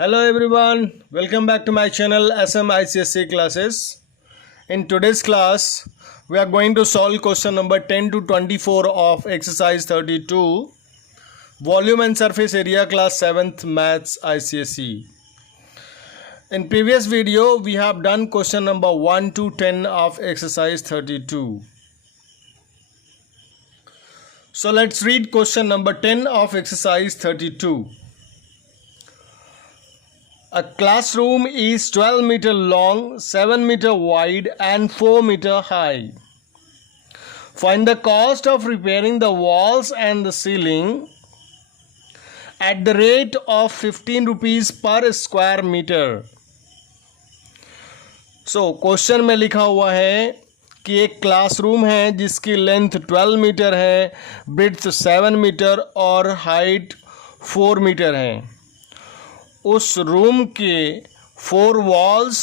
Hello everyone, welcome back to my channel SM ICSE classes. In today's class, we are going to solve question number 10 to 24 of exercise 32, volume and surface area class 7th maths ICSE. In previous video, we have done question number 1 to 10 of exercise 32. So let's read question number 10 of exercise 32. A classroom is 12 meter long, 7 meter wide and 4 meter high. Find the cost of repairing the walls and the ceiling at the rate of 15 rupees per square meter. So question में लिखा हुआ है कि एक classroom है जिसकी length 12 metre है, breadth 7 metre और हाइट 4 मीटर है। उस रूम के 4 वॉल्स,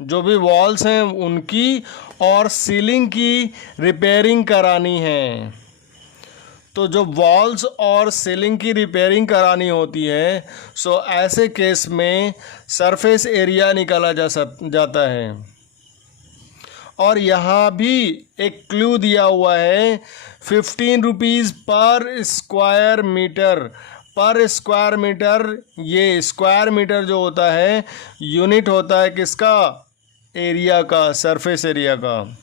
जो भी वॉल्स हैं उनकी, और सीलिंग की रिपेयरिंग करानी है। तो जो वॉल्स और सीलिंग की रिपेयरिंग करानी होती है, सो ऐसे केस में सरफेस एरिया निकाला जाता है। और यहाँ भी एक क्लू दिया हुआ है 15 रुपीज़ पर स्क्वायर मीटर। पर स्क्वायर मीटर, ये स्क्वायर मीटर जो होता है यूनिट होता है किसका? एरिया का, सरफेस एरिया का।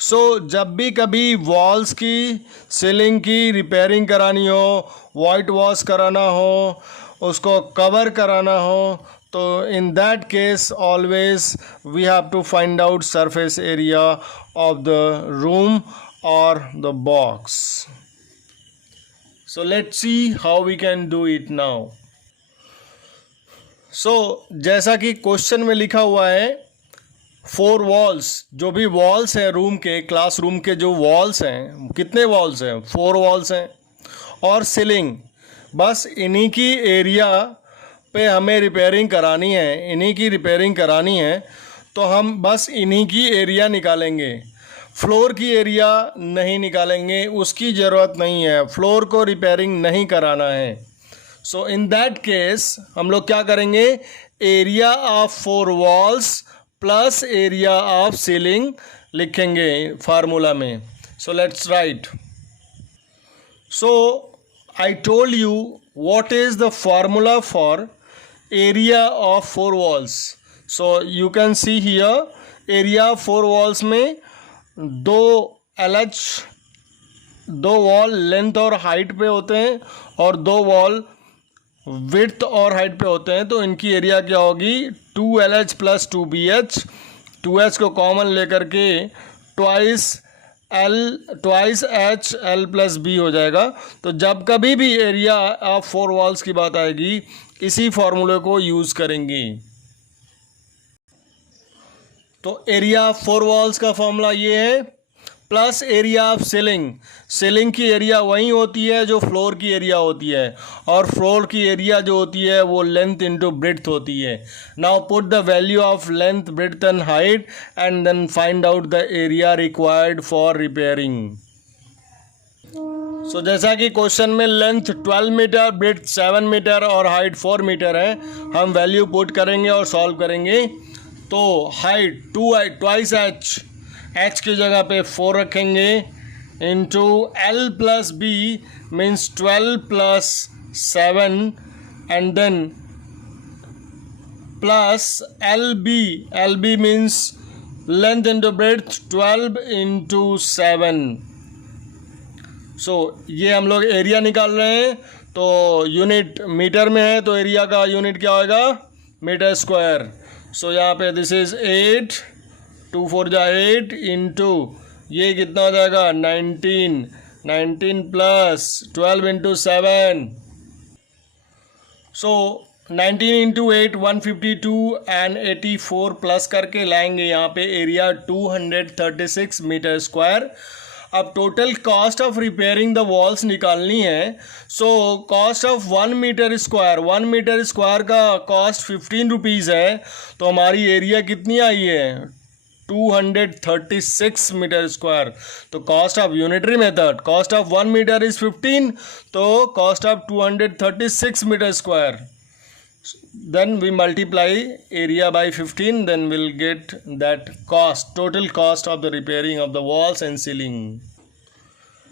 सो जब भी कभी वॉल्स की, सीलिंग की रिपेयरिंग करानी हो, वाइट वॉश कराना हो, उसको कवर कराना हो, तो in that case always we have to find out surface area of the room और the box. So let's see how we can do it now. So जैसा कि क्वेश्चन में लिखा हुआ है 4 वॉल्स, जो भी वॉल्स हैं रूम के, क्लासरूम के जो वॉल्स हैं, कितने वॉल्स हैं? 4 वॉल्स हैं। और सीलिंग, बस इन्हीं की एरिया पे हमें रिपेयरिंग करानी है, इन्हीं की रिपेयरिंग करानी है। तो हम बस इन्हीं की एरिया निकालेंगे, फ्लोर की एरिया नहीं निकालेंगे, उसकी ज़रूरत नहीं है, फ्लोर को रिपेयरिंग नहीं कराना है। सो इन दैट केस हम लोग क्या करेंगे? Area of 4 walls plus area of ceiling लिखेंगे फार्मूला में। So let's write. So I told you what is the formula for area of 4 walls. So you can see here area of 4 walls में 2 LH, 2 wall length और height पे होते हैं और 2 wall width और height पे होते हैं। तो इनकी एरिया क्या होगी? 2LH प्लस 2BH, 2H को कॉमन लेकर के twice H L plus B हो जाएगा। तो जब कभी भी एरिया ऑफ 4 वॉल्स की बात आएगी, इसी फॉर्मूले को यूज़ करेंगे। तो एरिया ऑफ 4 वॉल्स का फॉर्मूला ये है, plus area of ceiling. Ceiling की एरिया वही होती है जो फ्लोर की एरिया होती है, और फ्लोर की एरिया जो होती है वो लेंथ इंटू ब्रेड्थ होती है। Now put the value of length, breadth and height and then find out the area required for repairing. So जैसा कि क्वेश्चन में लेंथ 12 मीटर, ब्रेड्थ 7 मीटर और हाइट 4 मीटर है, हम वैल्यू पुट करेंगे और सॉल्व करेंगे। तो हाइट ट्वाइस H की जगह पे 4 रखेंगे, into L plus B means 12 plus 7 and then plus LB means length into breadth 12 into 7. So ये हम लोग एरिया निकाल रहे हैं। तो यूनिट मीटर में है तो एरिया का यूनिट क्या होगा? Metre square. सो यहाँ पे दिस इज़ 8, 2 4 जा 8 इंटू ये कितना हो जाएगा? 19 plus 12 into 7. So 19 into 8 152 and 84 plus करके लाएंगे यहाँ पे एरिया 236 मीटर स्क्वायर. अब total cost of repairing the walls निकालनी है। So cost of 1 metre square का कॉस्ट 15 रुपीज़ है। तो हमारी एरिया कितनी आई है? 236 मीटर स्क्वायर. तो cost of unitary method, cost of 1 metre is 15, तो cost of 236 metre square then we multiply area by 15, then we'll get that cost, total cost of the repairing of the walls and ceiling.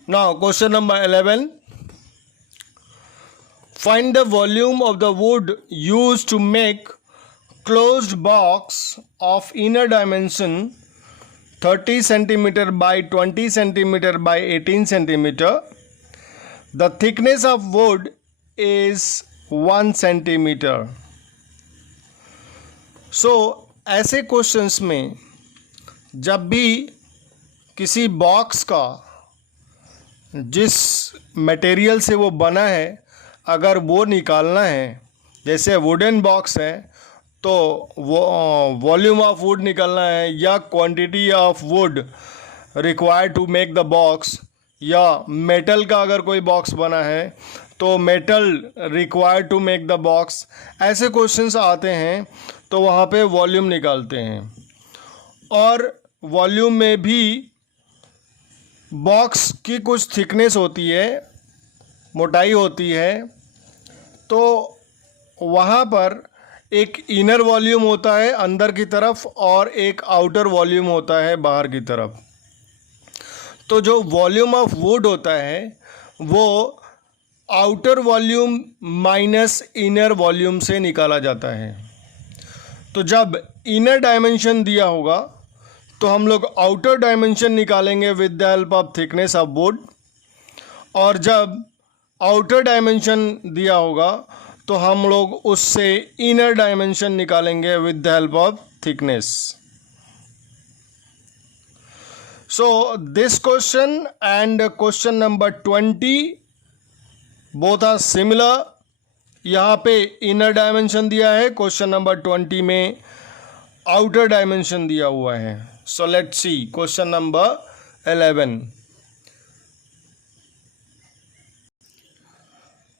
Now question number 11. Find the volume of the wood used to make closed box of inner dimension 30 centimeter by 20 centimeter by 18 centimeter. The thickness of wood is 1 centimeter. So ऐसे questions में जब भी किसी box का जिस material से वो बना है अगर वो निकालना है, जैसे वुडन बॉक्स है तो वो वॉल्यूम ऑफ वुड निकालना है या quantity of wood required to make the box, या मेटल का अगर कोई बॉक्स बना है तो metal required to make the box, ऐसे क्वेश्चंस आते हैं तो वहाँ पे वॉल्यूम निकालते हैं। और वॉल्यूम में भी बॉक्स की कुछ थिकनेस होती है, मोटाई होती है, तो वहाँ पर एक इनर वॉल्यूम होता है अंदर की तरफ और एक आउटर वॉल्यूम होता है बाहर की तरफ। तो जो वॉल्यूम ऑफ वुड होता है वो outer volume minus inner volume से निकाला जाता है। तो जब इनर डायमेंशन दिया होगा तो हम लोग आउटर डायमेंशन निकालेंगे with the help of thickness of would, और जब आउटर डायमेंशन दिया होगा तो हम लोग उससे इनर डायमेंशन निकालेंगे with the help of thickness. So this question and question number 20 both are similar. यहाँ पे इनर डायमेंशन दिया है, क्वेश्चन नंबर 20 में आउटर डायमेंशन दिया हुआ है। So let's C question number 11।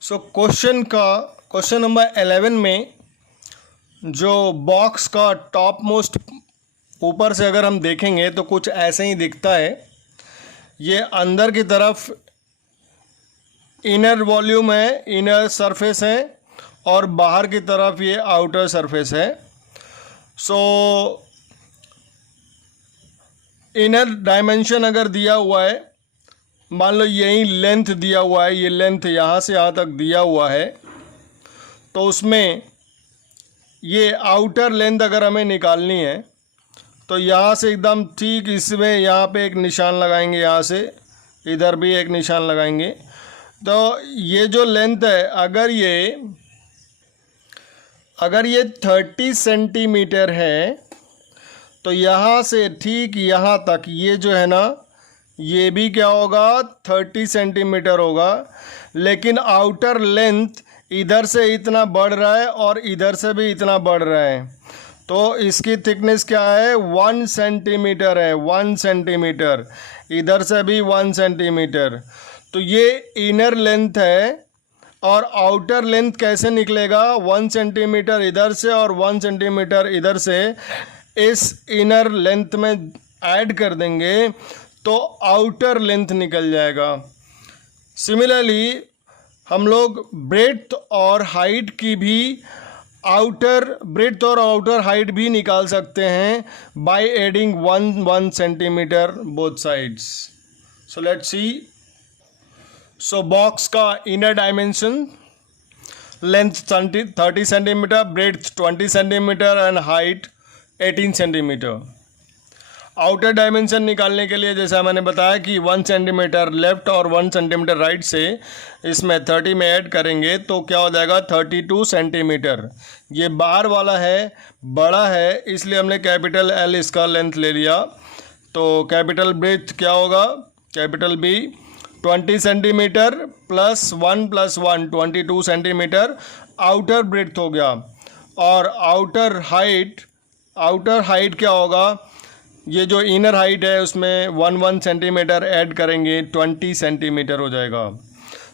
So question number 11 में जो बॉक्स का टॉप मोस्ट ऊपर से अगर हम देखेंगे तो कुछ ऐसे ही दिखता है। ये अंदर की तरफ इनर वॉल्यूम है, इनर सरफेस है, और बाहर की तरफ ये आउटर सरफेस है। सो इनर डायमेंशन अगर दिया हुआ है, मान लो यही लेंथ दिया हुआ है, ये लेंथ यहाँ से यहाँ तक दिया हुआ है, तो उसमें ये आउटर लेंथ अगर हमें निकालनी है तो यहाँ से एकदम ठीक इसमें यहाँ पे एक निशान लगाएंगे, यहाँ से इधर भी एक निशान लगाएंगे। तो ये जो लेंथ है अगर ये 30 सेंटीमीटर है तो यहाँ से ठीक यहाँ तक ये जो है ना ये भी क्या होगा 30 सेंटीमीटर होगा, लेकिन आउटर लेंथ इधर से इतना बढ़ रहा है और इधर से भी इतना बढ़ रहा है, तो इसकी थिकनेस क्या है 1 सेंटीमीटर है। 1 सेंटीमीटर, इधर से भी 1 सेंटीमीटर। तो ये इनर लेंथ है, और आउटर लेंथ कैसे निकलेगा 1 सेंटीमीटर इधर से और 1 सेंटीमीटर इधर से, इस इनर लेंथ में ऐड कर देंगे तो आउटर लेंथ निकल जाएगा। सिमिलरली हम लोग ब्रेड्थ और हाइट की भी ब्रेड्थ और आउटर हाइट भी निकाल सकते हैं by adding 1 centimetre both sides. So let's see. So box का inner dimension length 30 centimetre, breadth 20 centimetre and height 18 centimetre. Outer dimension निकालने के लिए जैसा मैंने बताया कि 1 सेंटीमीटर लेफ़्ट और 1 सेंटीमीटर राइट से इसमें 30 में ऐड करेंगे तो क्या हो जाएगा 32 सेंटीमीटर। ये बाहर वाला है, बड़ा है, इसलिए हमने कैपिटल एल इसका लेंथ ले लिया। तो कैपिटल ब्रेथ क्या होगा, capital B 20 centimetre plus 1 22 centimetre outer breadth हो गया। और आउटर हाइट क्या होगा, ये जो इनर हाइट है उसमें 1 सेंटीमीटर ऐड करेंगे 20 सेंटीमीटर हो जाएगा।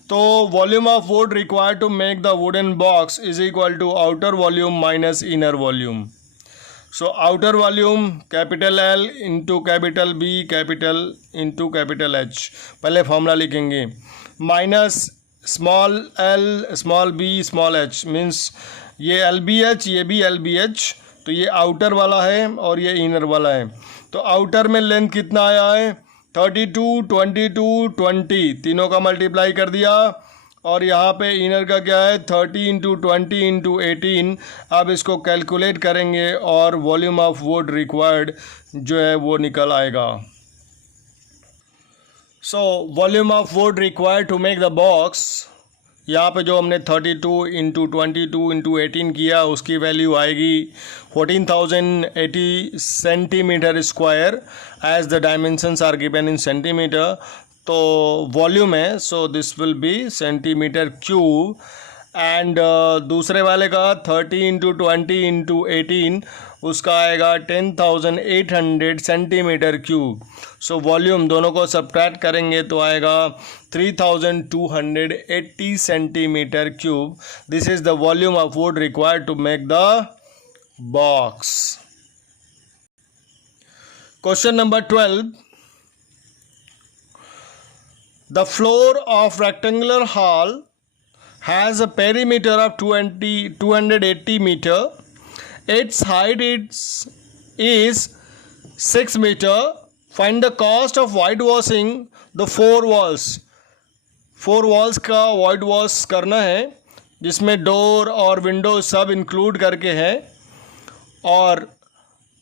तो volume of wood required to make the wooden box is equal to outer volume minus inner volume. So outer volume capital L into capital B capital into capital H, पहले formula लिखेंगे, minus small L small B small H means ये L B H, ये भी L B H, तो ये outer वाला है और ये इनर वाला है। तो आउटर में लेंथ कितना आया है 32, 22, 20, तीनों का मल्टीप्लाई कर दिया। और यहाँ पे इनर का क्या है 30 इंटू 20 इंटू 18। अब इसको कैलकुलेट करेंगे और वॉल्यूम ऑफ वुड रिक्वायर्ड जो है वो निकल आएगा। So volume of wood required to make the box, यहाँ पे जो हमने 32 इंटू 22 इंटू 18 किया उसकी वैल्यू आएगी 14,080 centimetre square as the dimensions are given in centimetre. तो वॉल्यूम है, so this will be centimetre cube. And दूसरे वाले का 30 इंटू 20 इंटू 18 उसका आएगा 10,800 सेंटीमीटर क्यूब। सो वॉल्यूम दोनों को सब्ट्रैक्ट करेंगे तो आएगा 3,280 centimetre cube. This is the volume of wood required to make the box. Question number 12, the floor of rectangular hall has a perimeter of 280 meter. Its height is 6 meter. Find the cost of whitewashing the 4 walls. 4 walls का white wash करना है जिसमें door और window सब include करके है, और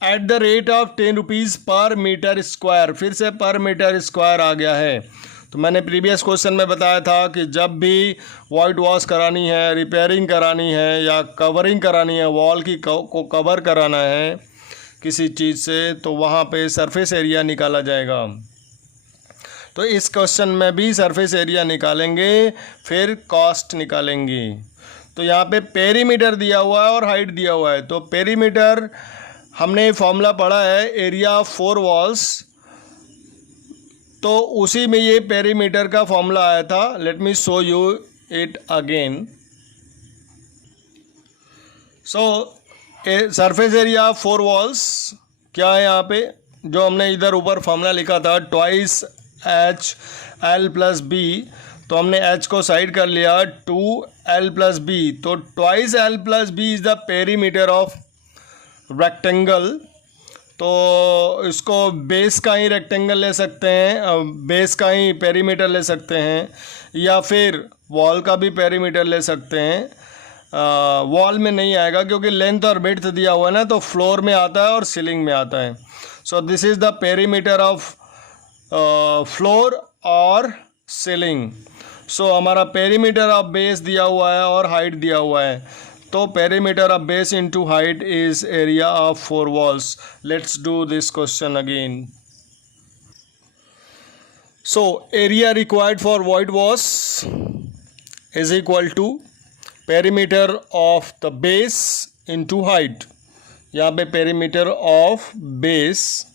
at the rate of 10 rupees per metre square. फिर से पर मीटर स्क्वायर आ गया है। तो मैंने प्रीवियस क्वेश्चन में बताया था कि जब भी वाइट वॉश करानी है, रिपेयरिंग करानी है या कवरिंग करानी है, वॉल की को कवर कराना है किसी चीज़ से, तो वहाँ पे सरफेस एरिया निकाला जाएगा। तो इस क्वेश्चन में भी सरफेस एरिया निकालेंगे, फिर कॉस्ट निकालेंगे। तो यहाँ पे पेरीमीटर दिया हुआ है और हाइट दिया हुआ है। तो पेरीमीटर हमने फॉर्मूला पढ़ा है एरिया ऑफ 4 वॉल्स, तो उसी में ये पेरीमीटर का फॉर्मूला आया था। Let me show you it again. So surface area of 4 walls क्या है यहाँ पे, जो हमने इधर ऊपर फॉर्मूला लिखा था twice H L plus B, तो हमने एच को साइड कर लिया 2l प्लस बी। तो twice L plus B is the perimeter of rectangle. तो इसको बेस का ही रेक्टेंगल ले सकते हैं, बेस का ही पेरीमीटर ले सकते हैं, या फिर वॉल का भी पेरीमीटर ले सकते हैं। वॉल में नहीं आएगा क्योंकि लेंथ और विड्थ दिया हुआ है ना, तो फ्लोर में आता है और सीलिंग में आता है। So this is the perimeter of floor और सीलिंग। सो हमारा पेरीमीटर ऑफ बेस दिया हुआ है और हाइट दिया हुआ है, तो perimeter of base into height is area of 4 walls. Let's do this question again. So area required for whitewash is equal to perimeter of the base into height. यहाँ पे perimeter of base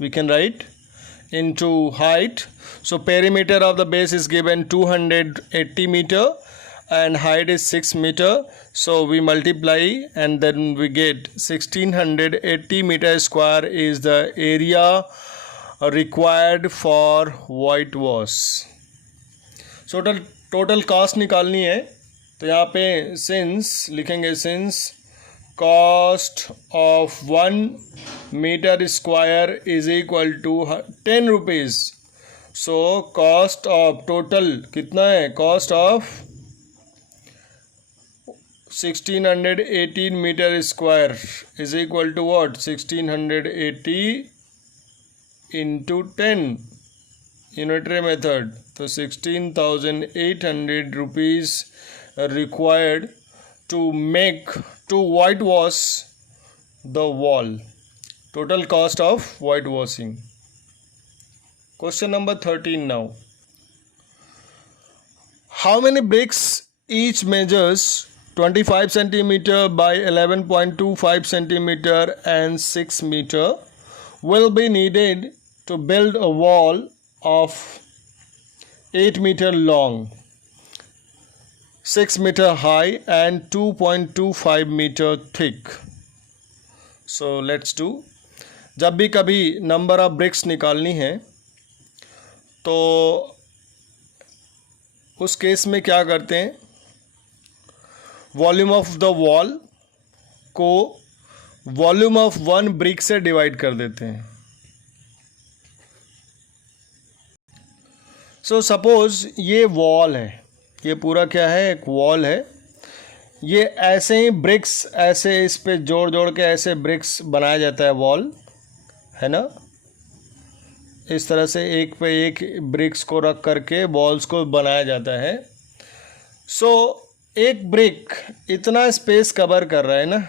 we can write into height. So perimeter of the base is given 280 meter and height is 6 meter. So we multiply and then we get 1680 meter square is the area required for whitewash. So total cost निकालनी है, तो यहाँ पे since लिखेंगे since cost of 1 meter square is equal to 10 rupees. So cost of total कितना है, cost of 1618 meter square is equal to what, 1680 into 10 unitary method. तो 16,800 rupees required to whitewash the wall. Total cost of whitewashing. Question number 13 now. How many bricks each measures 25 centimeter by 11.25 centimeter and 6 meter will be needed to build a wall of 8 meter long, 6 meter high and 2.25 meter thick? So let's do. जब भी कभी number of BRICS निकालनी है तो उस case में क्या करते हैं, वॉल्यूम ऑफ द वॉल को वॉल्यूम ऑफ वन ब्रिक से डिवाइड कर देते हैं। सो सपोज ये वॉल है, ये पूरा क्या है, एक वॉल है। ये ऐसे ही ब्रिक्स, ऐसे इस पे जोड़ जोड़ के ऐसे ब्रिक्स बनाया जाता है वॉल, है ना। इस तरह से एक पे एक ब्रिक्स को रख करके वॉल्स को बनाया जाता है। सो एक ब्रिक इतना स्पेस कवर कर रहा है ना,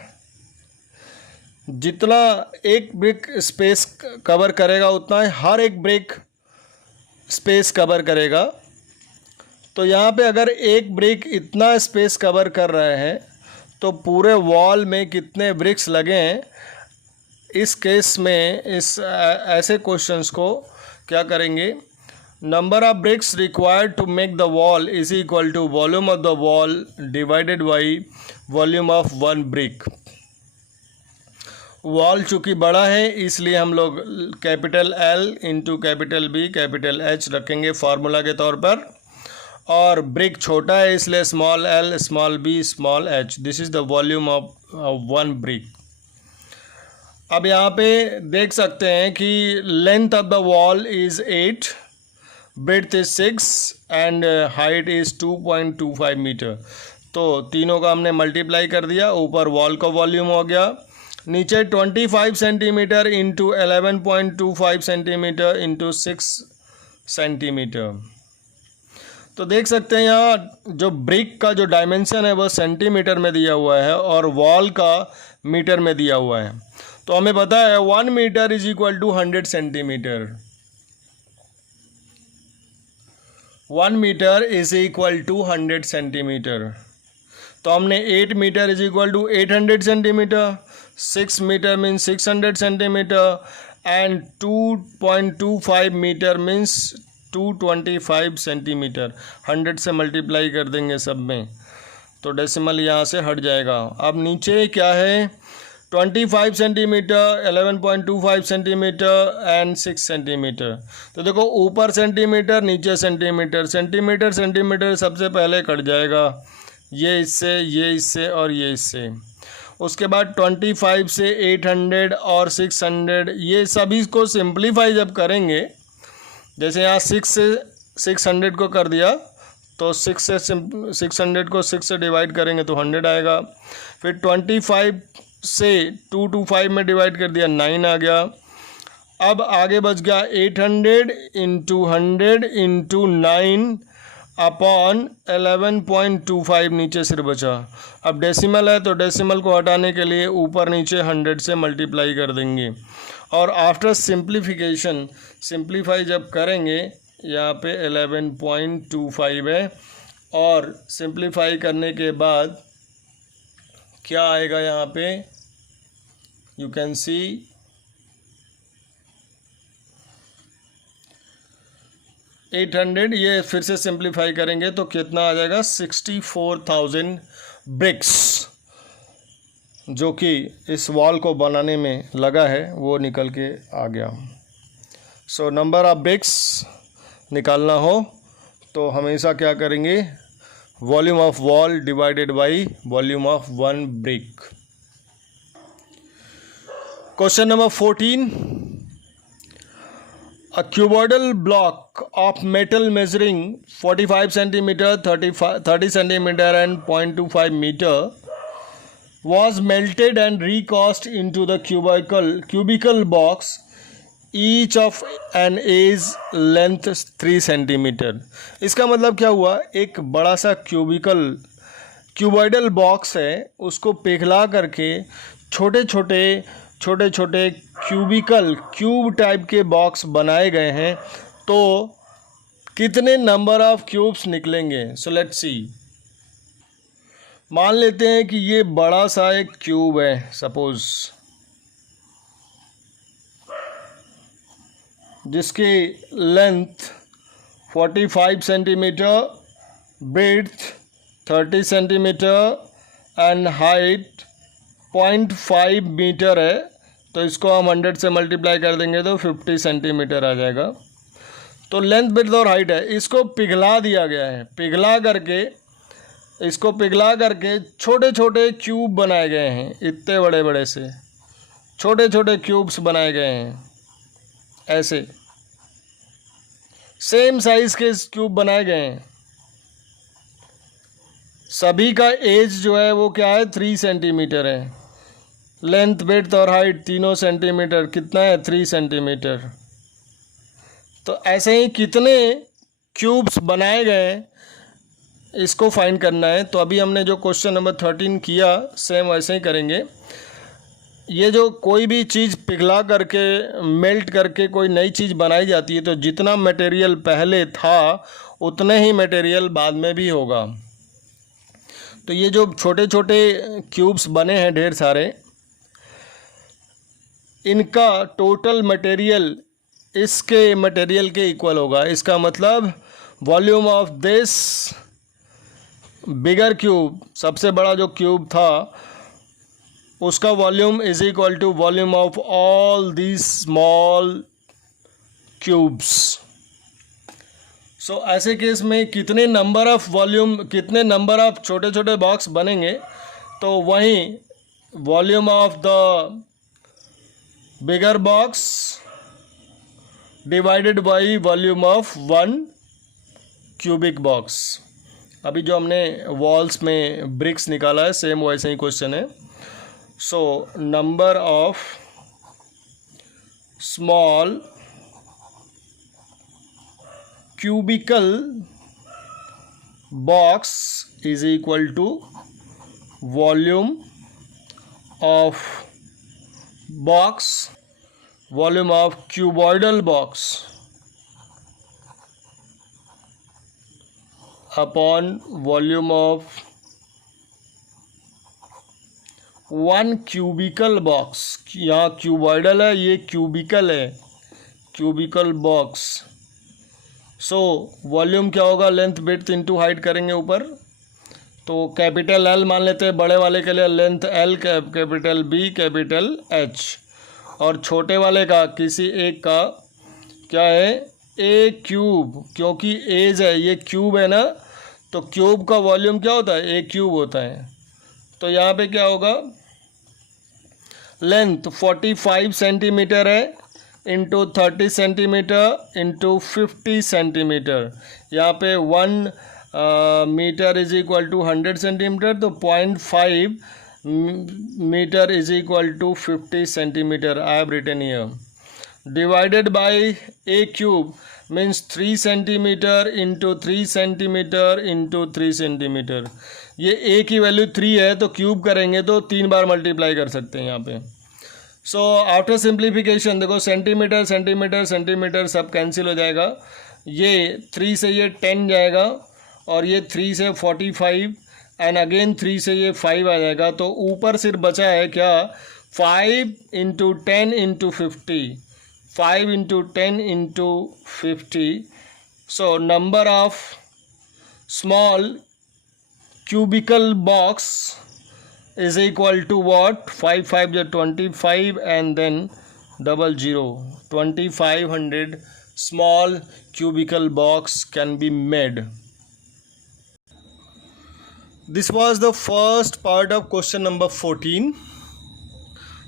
जितना एक ब्रिक स्पेस कवर करेगा उतना ही हर एक ब्रिक स्पेस कवर करेगा। तो यहाँ पे अगर एक ब्रिक इतना स्पेस कवर कर रहा है तो पूरे वॉल में कितने ब्रिक्स लगे हैं। इस केस में ऐसे क्वेश्चंस को क्या करेंगे, number of bricks required to make the wall is equal to volume of the wall divided by volume of one brick. Wall चूँकि बड़ा है इसलिए हम लोग capital L into capital B capital H रखेंगे फार्मूला के तौर पर, और ब्रिक छोटा है इसलिए small l small b small h। This is the volume of one brick. अब यहाँ पे देख सकते हैं कि length of the wall is 8, breadth is 6 and height is 2.25 metre. तो तीनों का हमने मल्टीप्लाई कर दिया, ऊपर वॉल का वॉल्यूम हो गया, नीचे 25 centimetre into 11.25 centimetre into 6 centimetre. तो देख सकते हैं यहाँ जो ब्रिक का जो डायमेंशन है वो सेंटीमीटर में दिया हुआ है और वॉल का मीटर में दिया हुआ है। तो हमें पता है 1 metre is equal to 100 centimetre. 1 metre is equal to 100 centimetre. तो हमने 8 metre is equal to 800 centimetre, 6 metre means 600 centimetre and 2.25 metre means 225 centimetre. 100 से मल्टीप्लाई कर देंगे सब में तो डेसिमल यहाँ से हट जाएगा। अब नीचे क्या है, 25 सेंटीमीटर, 11.25 सेंटीमीटर एंड 6 सेंटीमीटर। तो देखो ऊपर सेंटीमीटर नीचे सेंटीमीटर, सेंटीमीटर सेंटीमीटर सबसे पहले कट जाएगा, ये इससे और ये इससे। उसके बाद 25 से 800 और 600, ये सभी को सिंप्लीफाई जब करेंगे, जैसे यहाँ 6 से 600 को कर दिया तो 6 से 600 को 6 से डिवाइड करेंगे तो 100 आएगा। फिर 25 से 225 में डिवाइड कर दिया, 9 आ गया। अब आगे बच गया 800 इंटू 100 इंटू 9 अपॉन 11.25, नीचे सिर्फ बचा। अब डेसिमल है तो डेसिमल को हटाने के लिए ऊपर नीचे 100 से मल्टीप्लाई कर देंगे और आफ्टर सिंप्लीफिकेशन, सिंप्लीफाई जब करेंगे यहाँ पे 11.25 है और सिंप्लीफाई करने के बाद क्या आएगा यहाँ पे, यू कैन सी 800, ये फिर से सिंप्लीफाई करेंगे तो कितना आ जाएगा, 64,000 ब्रिक्स जो कि इस वॉल को बनाने में लगा है वो निकल के आ गया। सो नंबर ऑफ ब्रिक्स निकालना हो तो हमेशा क्या करेंगे, volume of wall divided by volume of one brick. Question number 14, a cuboidal block of metal measuring 45 centimeter, 30 centimeter and 0.25 meter was melted and recast into the cubical box, each of an is length 3 centimeter। इसका मतलब क्या हुआ, एक बड़ा सा cuboidal box है, उसको पिघला करके छोटे छोटे क्यूब टाइप के बॉक्स बनाए गए हैं। तो कितने नंबर ऑफ क्यूब्स निकलेंगे, सो लेट्स सी। मान लेते हैं कि ये बड़ा सा एक क्यूब है, सपोज जिसकी length 45 centimetre, breadth 30 centimetre and height 0.5 metre है। तो इसको हम 100 से मल्टीप्लाई कर देंगे तो 50 सेंटीमीटर आ जाएगा। तो लेंथ विड्थ और हाइट है, इसको पिघला दिया गया है। इसको पिघला करके छोटे छोटे क्यूब बनाए गए हैं, इतने बड़े बड़े से छोटे छोटे क्यूब्स बनाए गए हैं। ऐसे सेम साइज के क्यूब बनाए गए हैं। सभी का एज जो है वो क्या है, 3 सेंटीमीटर है। लेंथ विड्थ और हाइट तीनों सेंटीमीटर, कितना है, 3 सेंटीमीटर। तो ऐसे ही कितने क्यूब्स बनाए गए हैं इसको फाइंड करना है। तो अभी हमने जो क्वेश्चन नंबर 13 किया सेम वैसे ही करेंगे। ये जो कोई भी चीज़ पिघला करके मेल्ट करके कोई नई चीज़ बनाई जाती है तो जितना मटेरियल पहले था उतने ही मटेरियल बाद में भी होगा। तो ये जो छोटे छोटे क्यूब्स बने हैं ढेर सारे, इनका टोटल मटेरियल इसके मटेरियल के इक्वल होगा। इसका मतलब volume of this bigger cube, सबसे बड़ा जो क्यूब था उसका volume is equal to volume of all these small cubes. So ऐसे केस में कितने नंबर ऑफ छोटे छोटे बॉक्स बनेंगे, तो वहीं volume of the bigger box divided by volume of 1 cubic box. अभी जो हमने वॉल्स में ब्रिक्स निकाला है सेम वैसे ही क्वेश्चन है। So number of small cubical box is equal to volume of cuboidal box upon volume of 1 cubical box। यहाँ cuboidal है, ये cubical है, cubical box। सो वॉल्यूम क्या होगा, लेंथ विड्थ इनटू हाइट करेंगे ऊपर। तो कैपिटल एल मान लेते हैं बड़े वाले के लिए, length L, capital B, capital H. और छोटे वाले का किसी एक का क्या है, ए क्यूब, क्योंकि एज है, ये क्यूब है ना, तो क्यूब का वॉल्यूम क्या होता है, ए क्यूब होता है। तो यहाँ पे क्या होगा, लेंथ 45 सेंटीमीटर है इंटू 30 सेंटीमीटर इंटू 50 सेंटीमीटर। यहाँ पे 1 metre is equal to 100 centimetre, तो 0.5 metre is equal to 50 centimetre. I have written here. Divided by A cube means 3 centimetre into 3 centimetre into 3 centimetre. ये ए की value 3 है, तो cube करेंगे तो 3 बार multiply कर सकते हैं यहाँ पे। सो आफ्टर सिंप्लीफिकेशन देखो, सेंटीमीटर सेंटीमीटर सेंटीमीटर सब कैंसिल हो जाएगा। ये 3 से ये 10 जाएगा, और ये 3 से 45, एंड अगेन 3 से ये 5 आ जाएगा। तो ऊपर सिर्फ बचा है क्या, 5 into 10 into 50, 5 into 10 into 50। So number of small cubical box is equal to what, 5 5 is 25 and then 00, 2500 small cubical box can be made. This was the first part of question number 14,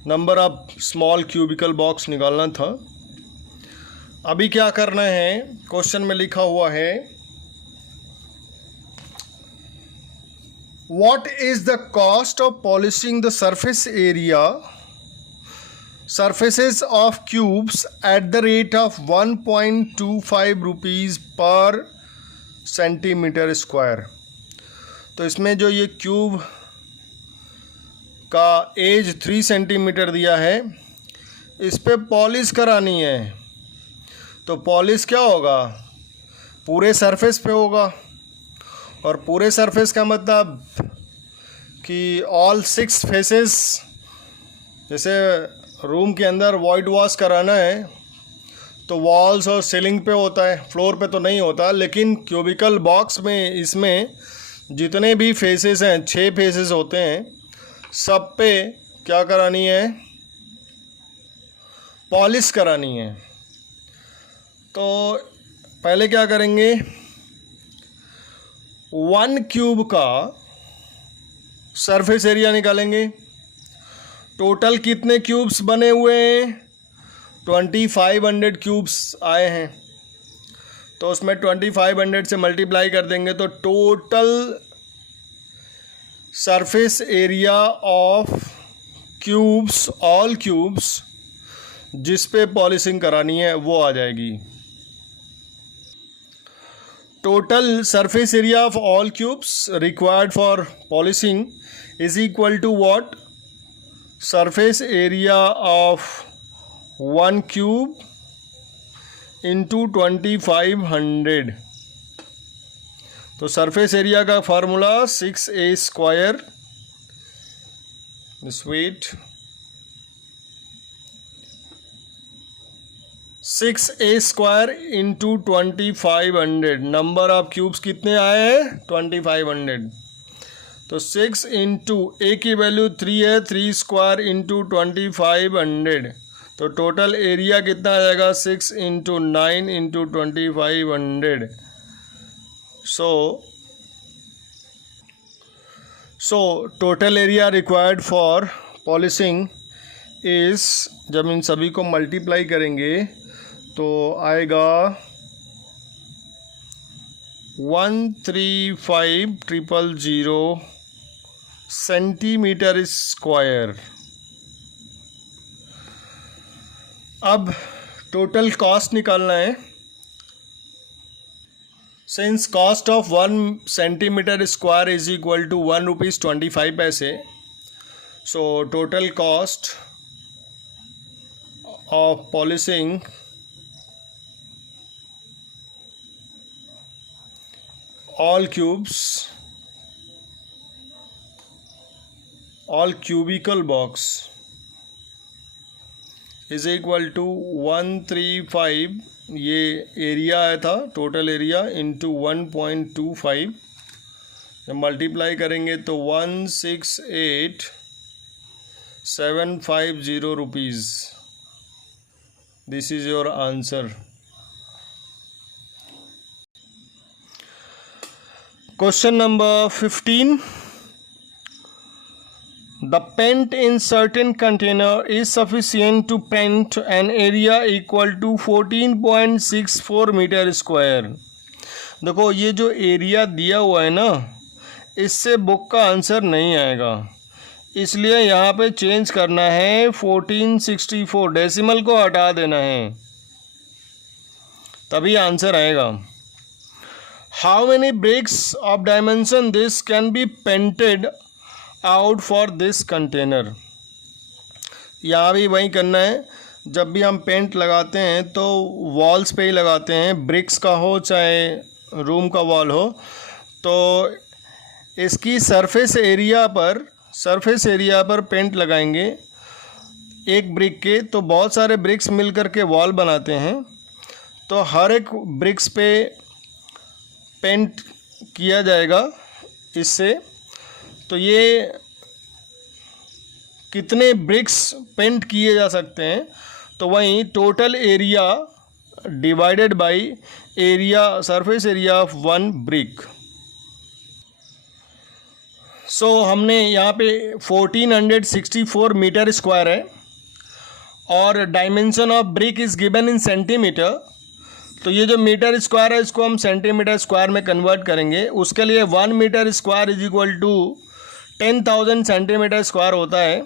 number of small cubical box निकालना था। अभी क्या करना है, question में लिखा हुआ है What is the cost of polishing the surfaces of cubes at the rate of 1.25 rupees per centimeter square? तो इसमें जो ये क्यूब का एज 3 सेंटीमीटर दिया है, इस पे पॉलिश करानी है। तो पॉलिश क्या होगा, पूरे सरफेस पे होगा। और पूरे सरफेस का मतलब कि ऑल 6 फेसेस, जैसे रूम के अंदर वाइट वॉश कराना है तो वॉल्स और सीलिंग पे होता है, फ्लोर पे तो नहीं होता। लेकिन क्यूबिकल बॉक्स में इसमें जितने भी फेसेस हैं, 6 फेसेस होते हैं, सब पे क्या करानी है, पॉलिश करानी है। तो पहले क्या करेंगे, 1 क्यूब का सरफेस एरिया निकालेंगे। टोटल कितने क्यूब्स बने हुए हैं, 2500 क्यूब्स आए हैं, तो उसमें 2500 से मल्टीप्लाई कर देंगे तो total surface area of cubes, all cubes जिस पे पॉलिशिंग करानी है वो आ जाएगी। Total surface area of all cubes required for polishing is equal to what, surface area of 1 cube into 2500। तो सरफेस एरिया का फार्मूला 6a² स्वीट 6a² into 2500। Number of cubes कितने आए हैं, 2500। तो 6 इंटू ए की वैल्यू 3 है, 3² इंटू 2500। तो टोटल एरिया कितना आ जाएगा, 6 into 9 into 2500। So total area required for polishing is, जब इन सभी को मल्टीप्लाई करेंगे तो आएगा 135,000 सेंटीमीटर स्क्वायर। अब टोटल कॉस्ट निकालना है। Since cost of 1 centimetre square is equal to 1 rupees 25 पैसे, so total cost of polishing all cubes, all cubical box is equal to 135, ये एरिया आया था टोटल एरिया, इंटू 1.25। जब मल्टीप्लाई करेंगे तो 168,750 rupees. This is your answer. Question number 15. The paint in certain container is sufficient to paint an area equal to 14.64 metre square. देखो ये जो area दिया हुआ है ना, इससे बुक का आंसर नहीं आएगा, इसलिए यहाँ पे चेंज करना है 1464, डेसिमल को हटा देना है, तभी आंसर आएगा। How many bricks of dimension this can be painted out for this container? यहाँ भी वही करना है। जब भी हम पेंट लगाते हैं तो वॉल्स पे ही लगाते हैं, ब्रिक्स का हो चाहे रूम का वॉल हो। तो इसकी सरफेस एरिया पर पेंट लगाएंगे एक ब्रिक के, तो बहुत सारे ब्रिक्स मिल कर के वॉल बनाते हैं, तो हर एक ब्रिक्स पे पेंट किया जाएगा इससे। तो ये कितने ब्रिक्स पेंट किए जा सकते हैं, तो वहीं total area divided by area, surface area of 1 brick. So हमने यहाँ पे 1464 मीटर स्क्वायर है और dimension of brick is given in centimetre. तो ये जो मीटर स्क्वायर है इसको हम सेंटीमीटर स्क्वायर में कन्वर्ट करेंगे। उसके लिए 1 metre square is equal to 10,000 centimetre square होता है।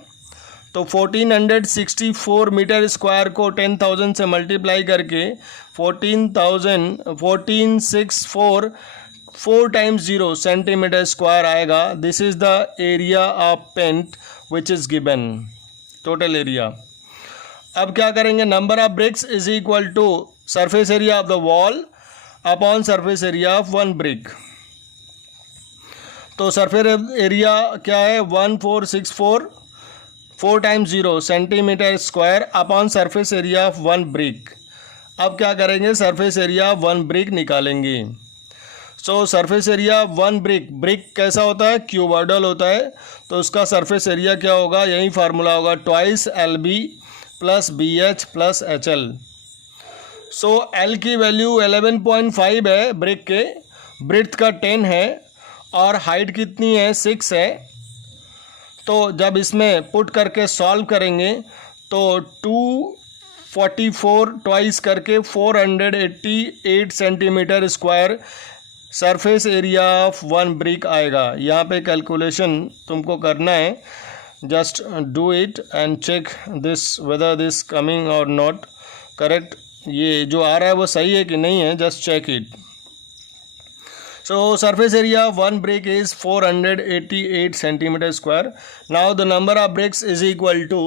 तो 1464 मीटर स्क्वायर को 10,000 से मल्टीप्लाई करके 14,1464 4 टाइम्स 0 सेंटीमीटर स्क्वायर आएगा। This is the area of paint which is given, total area. अब क्या करेंगे, number of bricks is equal to surface area of the wall upon surface area of 1 brick. तो surface area क्या है, 1464 4 times 0 centimetre square upon surface area of 1 brick. अब क्या करेंगे, surface area of 1 brick निकालेंगे। सो सरफेस एरिया 1 ब्रिक कैसा होता है, क्यूबॉइडल होता है, तो उसका सरफेस एरिया क्या होगा, यही फार्मूला होगा, 2 LB + BH + HL। So L की वैल्यू 11.5 है ब्रिक के, ब्रेड्थ का 10 है और हाइट कितनी है 6 है। तो जब इसमें पुट करके सॉल्व करेंगे तो 244 ट्वाइस करके 488 centimetre square surface area of one brick आएगा। यहाँ पे कैलकुलेशन तुमको करना है, just do it and check this whether this coming और नॉट करेक्ट। ये जो आ रहा है वो सही है कि नहीं है, just check it. So surface area of one brick is 488 centimeter square. Now the number of bricks is equal to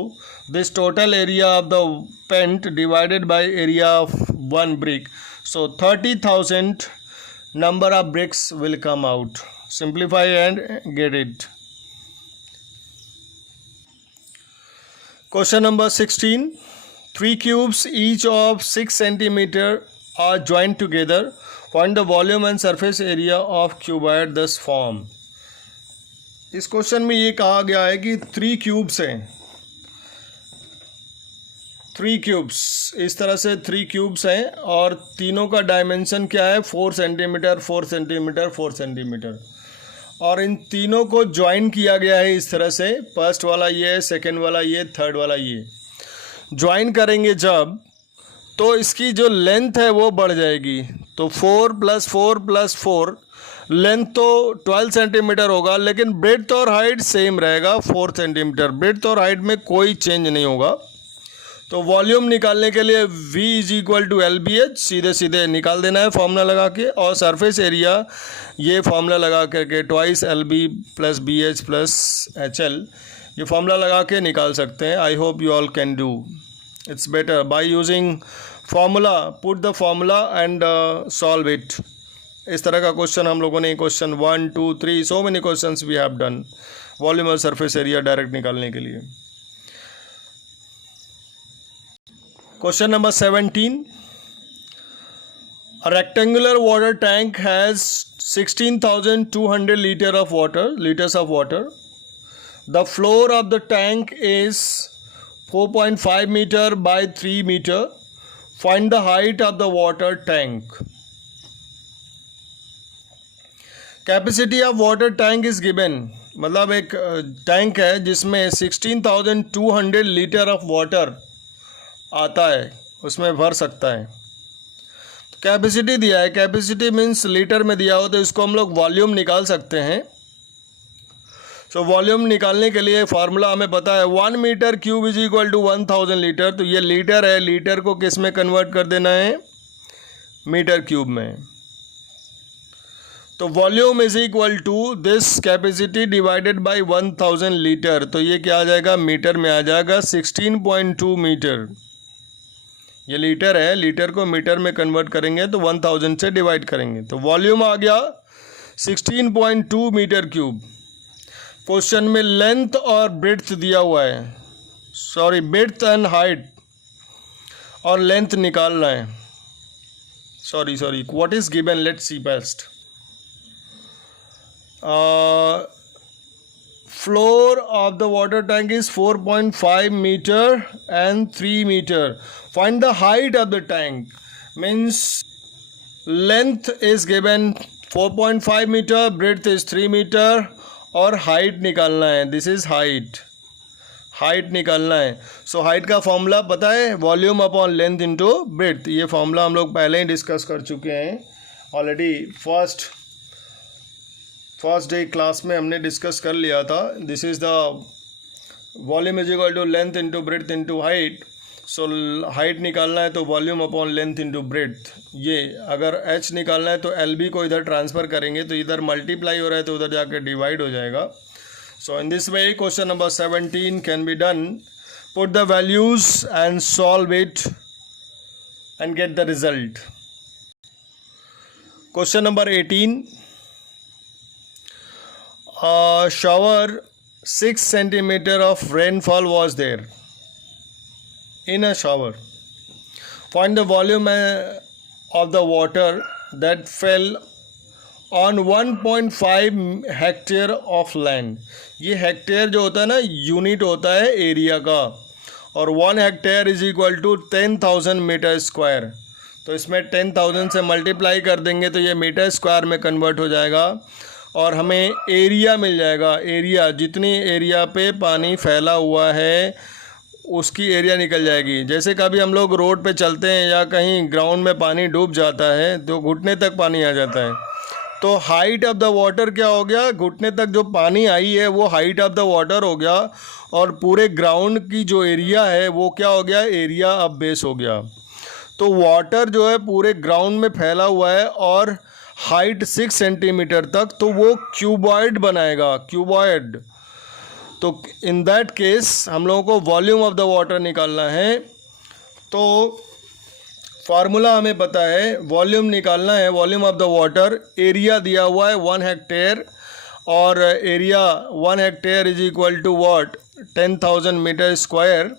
this total area of the pent divided by area of one brick. So 30,000 number of bricks will come out. Simplify and get it. Question number 16. 3 cubes each of 6 centimeter are joined together. Find the volume and surface area of cuboid thus form. इस question में ये कहा गया है कि 3 cubes हैं, 3 cubes, इस तरह से 3 क्यूब्स हैं और तीनों का डायमेंशन क्या है 4 सेंटीमीटर 4 सेंटीमीटर 4 सेंटीमीटर, और इन तीनों को ज्वाइन किया गया है इस तरह से। फर्स्ट वाला ये, सेकेंड वाला ये, थर्ड वाला ये। ज्वाइन करेंगे जब तो इसकी जो लेंथ है वो बढ़ जाएगी, तो 4 + 4 + 4 लेंथ तो 12 सेंटीमीटर होगा, लेकिन ब्रेड्थ और हाइट सेम रहेगा 4 सेंटीमीटर। ब्रेड्थ और हाइट में कोई चेंज नहीं होगा। तो वॉल्यूम निकालने के लिए V = LBH सीधे सीधे निकाल देना है फॉर्मूला लगा के, और सरफेस एरिया ये फॉर्मूला लगा करके 2 LB + BH + HL ये फॉर्मूला लगा के निकाल सकते हैं। I hope you all can do it's better by using formula, put the formula and solve it। इस तरह का क्वेश्चन हम लोगों ने question 1 2 3 so many questions we have done volume और सरफेस एरिया डायरेक्ट निकालने के लिए। Question number 17। A rectangular water tank has 16,200 liters of water. The floor of the tank is 4.5 meter by 3 meter. Find the height of the water tank. Capacity of water tank is given. मतलब एक tank है जिसमें 16,200 litre of water आता है, उसमें भर सकता है। तो कैपेसिटी दिया है, कैपेसिटी मीन्स लीटर में दिया हो, तो इसको हम लोग वॉल्यूम निकाल सकते हैं। सो वॉल्यूम निकालने के लिए फार्मूला हमें पता है 1 मीटर क्यूब = 1000 लीटर। तो ये लीटर है, लीटर को किस में कन्वर्ट कर देना है, मीटर क्यूब में। तो volume = this capacity divided by 1000 litre. तो ये क्या आ जाएगा, मीटर में आ जाएगा 16.2 मीटर। ये लीटर है, लीटर को मीटर में कन्वर्ट करेंगे तो 1000 से डिवाइड करेंगे, तो वॉल्यूम आ गया 16.2 मीटर क्यूब। क्वेश्चन में लेंथ और ब्रेड्थ दिया हुआ है, सॉरी ब्रेड्थ एंड हाइट और लेंथ निकालना है। Sorry what is given, let's see first. Floor of the water tank is 4.5 metre and 3 metre. Find the height of the tank means length is given 4.5 metre, breadth is 3 metre और height निकालना है। This is height निकालना है। So height का formula पता है, volume upon length into breadth. ये formula हम लोग पहले ही डिस्कस कर चुके हैं ऑलरेडी, फर्स्ट डे क्लास में हमने डिस्कस कर लिया था। This is the volume = length into breadth into height. So height निकालना है तो volume upon length into breadth. ये अगर h निकालना है तो LB को इधर ट्रांसफ़र करेंगे तो इधर मल्टीप्लाई हो रहा है तो उधर जाकर डिवाइड हो जाएगा। So in this way question number 17 can be done. Put the values and solve it and get the result. Question number 18। Shower 6 centimetre of rainfall was there in a shower. Find the volume of the water that fell on 1.5 hectare of land. ये hectare जो होता है ना, unit होता है area का, और 1 hectare = 10,000 metre square. तो इसमें 10,000 से मल्टीप्लाई कर देंगे तो ये मीटर स्क्वायर में कन्वर्ट हो जाएगा और हमें एरिया मिल जाएगा। एरिया, जितनी एरिया पे पानी फैला हुआ है उसकी एरिया निकल जाएगी। जैसे कभी हम लोग रोड पे चलते हैं या कहीं ग्राउंड में पानी डूब जाता है तो घुटने तक पानी आ जाता है, तो हाइट ऑफ द वाटर क्या हो गया, घुटने तक जो पानी आई है वो हाइट ऑफ द वाटर हो गया, और पूरे ग्राउंड की जो एरिया है वो क्या हो गया, एरिया ऑफ बेस हो गया। तो वाटर जो है पूरे ग्राउंड में फैला हुआ है और हाइट 6 सेंटीमीटर तक, तो वो क्यूबॉइड बनाएगा, क्यूबॉइड। तो इन दैट केस हम लोगों को वॉल्यूम ऑफ द वाटर निकालना है। तो फार्मूला हमें पता है, वॉल्यूम निकालना है, volume of the water. Area दिया हुआ है 1 हेक्टेयर, और area 1 hectare is equal to what, 10,000 metre square.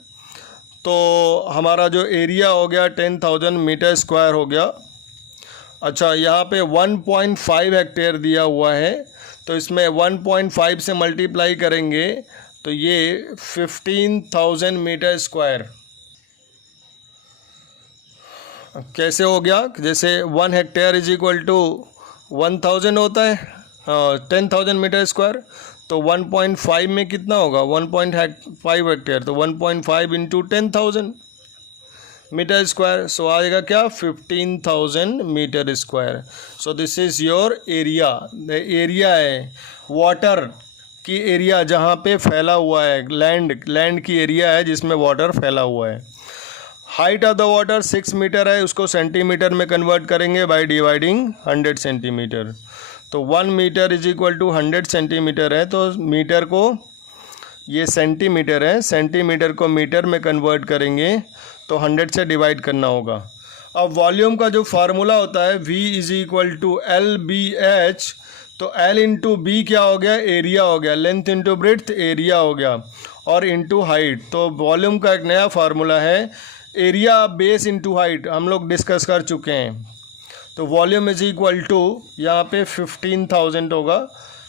तो हमारा जो एरिया हो गया 10,000 मीटर स्क्वायर हो गया। अच्छा, यहाँ पे 1.5 हेक्टेयर दिया हुआ है, तो इसमें 1.5 से मल्टीप्लाई करेंगे तो ये 15,000 मीटर स्क्वायर। कैसे हो गया, जैसे 1 हेक्टेयर इज इक्वल टू 1,000 होता है, 10,000 मीटर स्क्वायर, तो 1.5 में कितना होगा, 1.5 हेक्टेयर, तो 1.5 इंटू 10,000 मीटर स्क्वायर। सो आएगा क्या, 15,000 metre square. So this is your area. The area है वाटर की एरिया जहाँ पे फैला हुआ है, लैंड की एरिया है जिसमें वाटर फैला हुआ है। Height of the water 6 metre है, उसको सेंटीमीटर में कन्वर्ट करेंगे बाय डिवाइडिंग 100 सेंटीमीटर। तो 1 metre is equal to 100 centimetre है, तो मीटर को, ये सेंटीमीटर है, सेंटीमीटर को मीटर में कन्वर्ट करेंगे तो 100 से डिवाइड करना होगा। अब वॉल्यूम का जो फार्मूला होता है V is equal to LBH, तो L इंटू बी क्या हो गया, एरिया हो गया, लेंथ इंटू ब्रेड्थ एरिया हो गया, और इंटू हाइट। तो वॉल्यूम का एक नया फार्मूला है, एरिया बेस इंटू हाइट, हम लोग डिस्कस कर चुके हैं। तो वॉल्यूम इज इक्वल टू, यहाँ पे 15,000 होगा,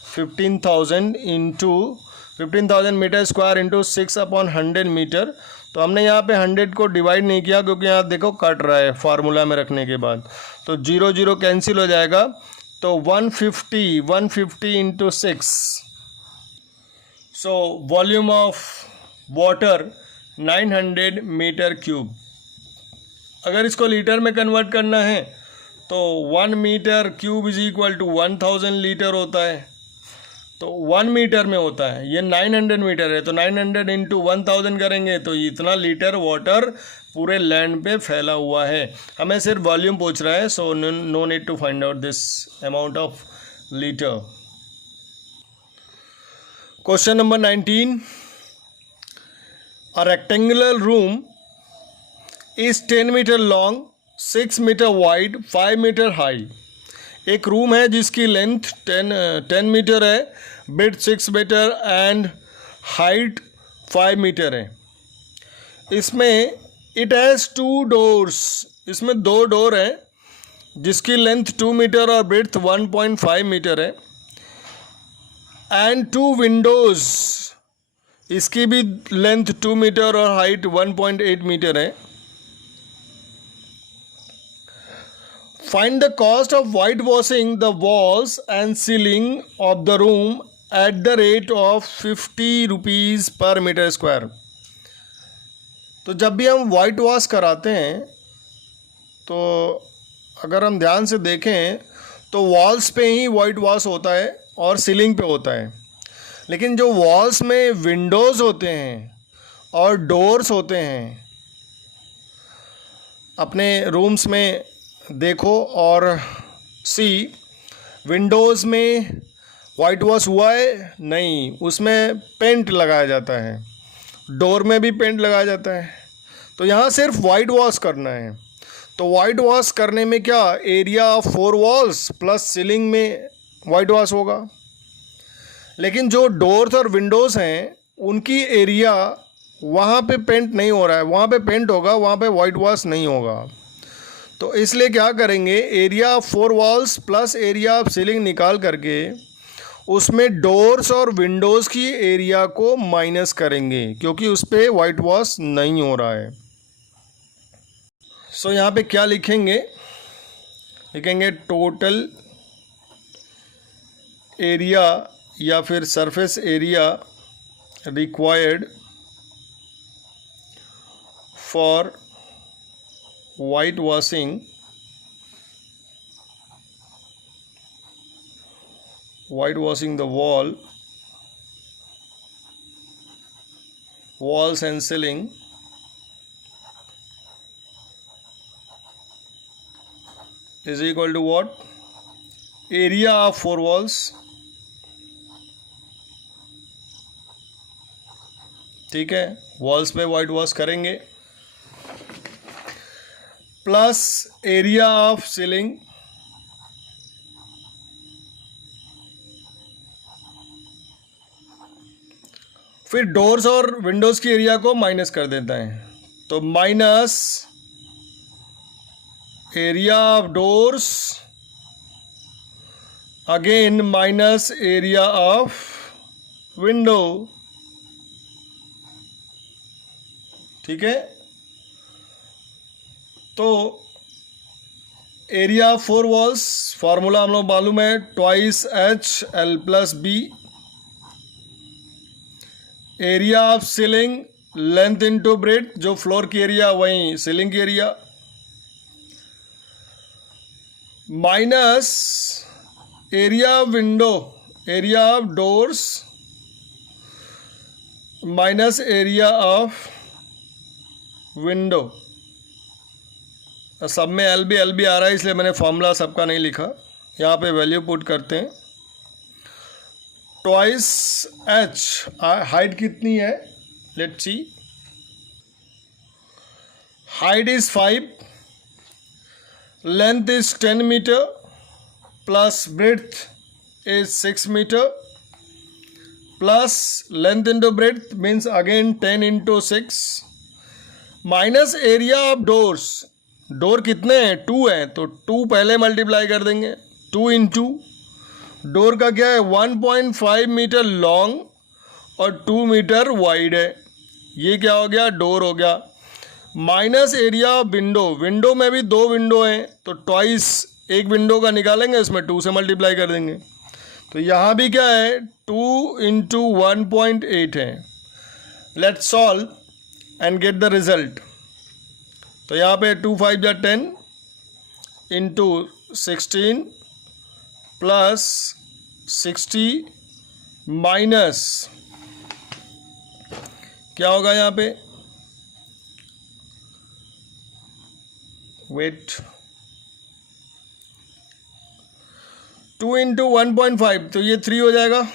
15,000 into 15,000 metre square into 6/100 metre. तो हमने यहाँ पे 100 को डिवाइड नहीं किया क्योंकि यहाँ देखो कट रहा है फार्मूला में रखने के बाद, तो 0 0 कैंसिल हो जाएगा। तो 150 into 6, so volume of water 900 metre cube. अगर इसको लीटर में कन्वर्ट करना है तो 1 metre cube is equal to 1000 litre होता है, तो 1 मीटर में होता है, ये 900 मीटर है, तो 900 इंटू 1000 करेंगे तो इतना लीटर वाटर पूरे लैंड पे फैला हुआ है। हमें सिर्फ वॉल्यूम पूछ रहा है, so no need to find out this amount of litre. Question number 19, A rectangular room is 10 metre long, 6 metre wide, 5 metre high. एक रूम है जिसकी लेंथ 10 मीटर है, breadth 6 metre and height 5 metre है। इसमें it has 2 doors, इसमें 2 door हैं जिसकी length 2 metre और ब्रेड्थ 1.5 मीटर है, एंड 2 विंडोज़, इसकी भी लेंथ 2 मीटर और हाइट 1.8 मीटर है। Find the cost of white washing the walls and ceiling of the room at the rate of 50 rupees per metre square. तो जब भी हम वाइट वॉश कराते हैं तो अगर हम ध्यान से देखें तो वॉल्स पे ही वाइट वॉश होता है और सीलिंग पे होता है, लेकिन जो वॉल्स में विंडोज़ होते हैं और डोर्स होते हैं, अपने रूम्स में देखो और सी, विंडोज़ में वाइट वॉश हुआ है नहीं, उसमें पेंट लगाया जाता है, डोर में भी पेंट लगाया जाता है। तो यहाँ सिर्फ वाइट वॉश करना है, तो वाइट वॉश करने में क्या, area of 4 walls plus ceiling में वाइट वॉश होगा। लेकिन जो डोर्स और विंडोज़ हैं उनकी एरिया वहाँ पे पेंट नहीं हो रहा है, वहाँ पे पेंट होगा, वहाँ पे वाइट वॉश नहीं होगा। तो इसलिए क्या करेंगे, area of 4 walls plus area of ceiling निकाल करके उसमें डोर्स और विंडोज़ की एरिया को माइनस करेंगे क्योंकि उस पर वाइट वॉश नहीं हो रहा है। सो यहाँ पे क्या लिखेंगे, लिखेंगे टोटल एरिया या फिर surface area required for white washing the walls and ceiling is equal to what? Area of 4 walls, ठीक है, वॉल्स पे वाइट वॉश करेंगे, प्लस एरिया ऑफ सीलिंग फिर डोर्स और विंडोज की एरिया को माइनस कर देता है, तो minus area of doors again minus area of window, ठीक है। तो एरिया ऑफ 4 वॉल्स फार्मूला हम लोग मालूम है, twice H L plus B. Area of ceiling length into breadth, जो फ्लोर की एरिया वहीं सीलिंग की area, minus area of window, area of doors minus area of window. सब में एल बी आ रहा है इसलिए मैंने फॉर्मूला सबका नहीं लिखा, यहाँ पे वैल्यू पुट करते हैं। ट्वाइस एच, हाइट कितनी है, let's see, height is 5, length is 10 metre plus breadth is 6 metre plus length into breadth means again 10 into 6 minus area of doors. Door कितने हैं, 2 हैं, तो 2 पहले मल्टीप्लाई कर देंगे, 2 इंटू डोर का क्या है 1.5 मीटर लॉन्ग और 2 मीटर वाइड है, ये क्या हो गया, डोर हो गया, minus area of window. Window में भी 2 विंडो हैं, तो ट्वाइस एक विंडो का निकालेंगे, इसमें 2 से मल्टीप्लाई कर देंगे, तो यहाँ भी क्या है 2 इंटू 1.8 है। Let's solve and get the result. तो यहाँ पे 2 5 जा 10 इंटू 16 प्लस 60 माइनस क्या होगा यहाँ पे, वेट, 2 इंटू 1.5 तो ये 3 हो जाएगा,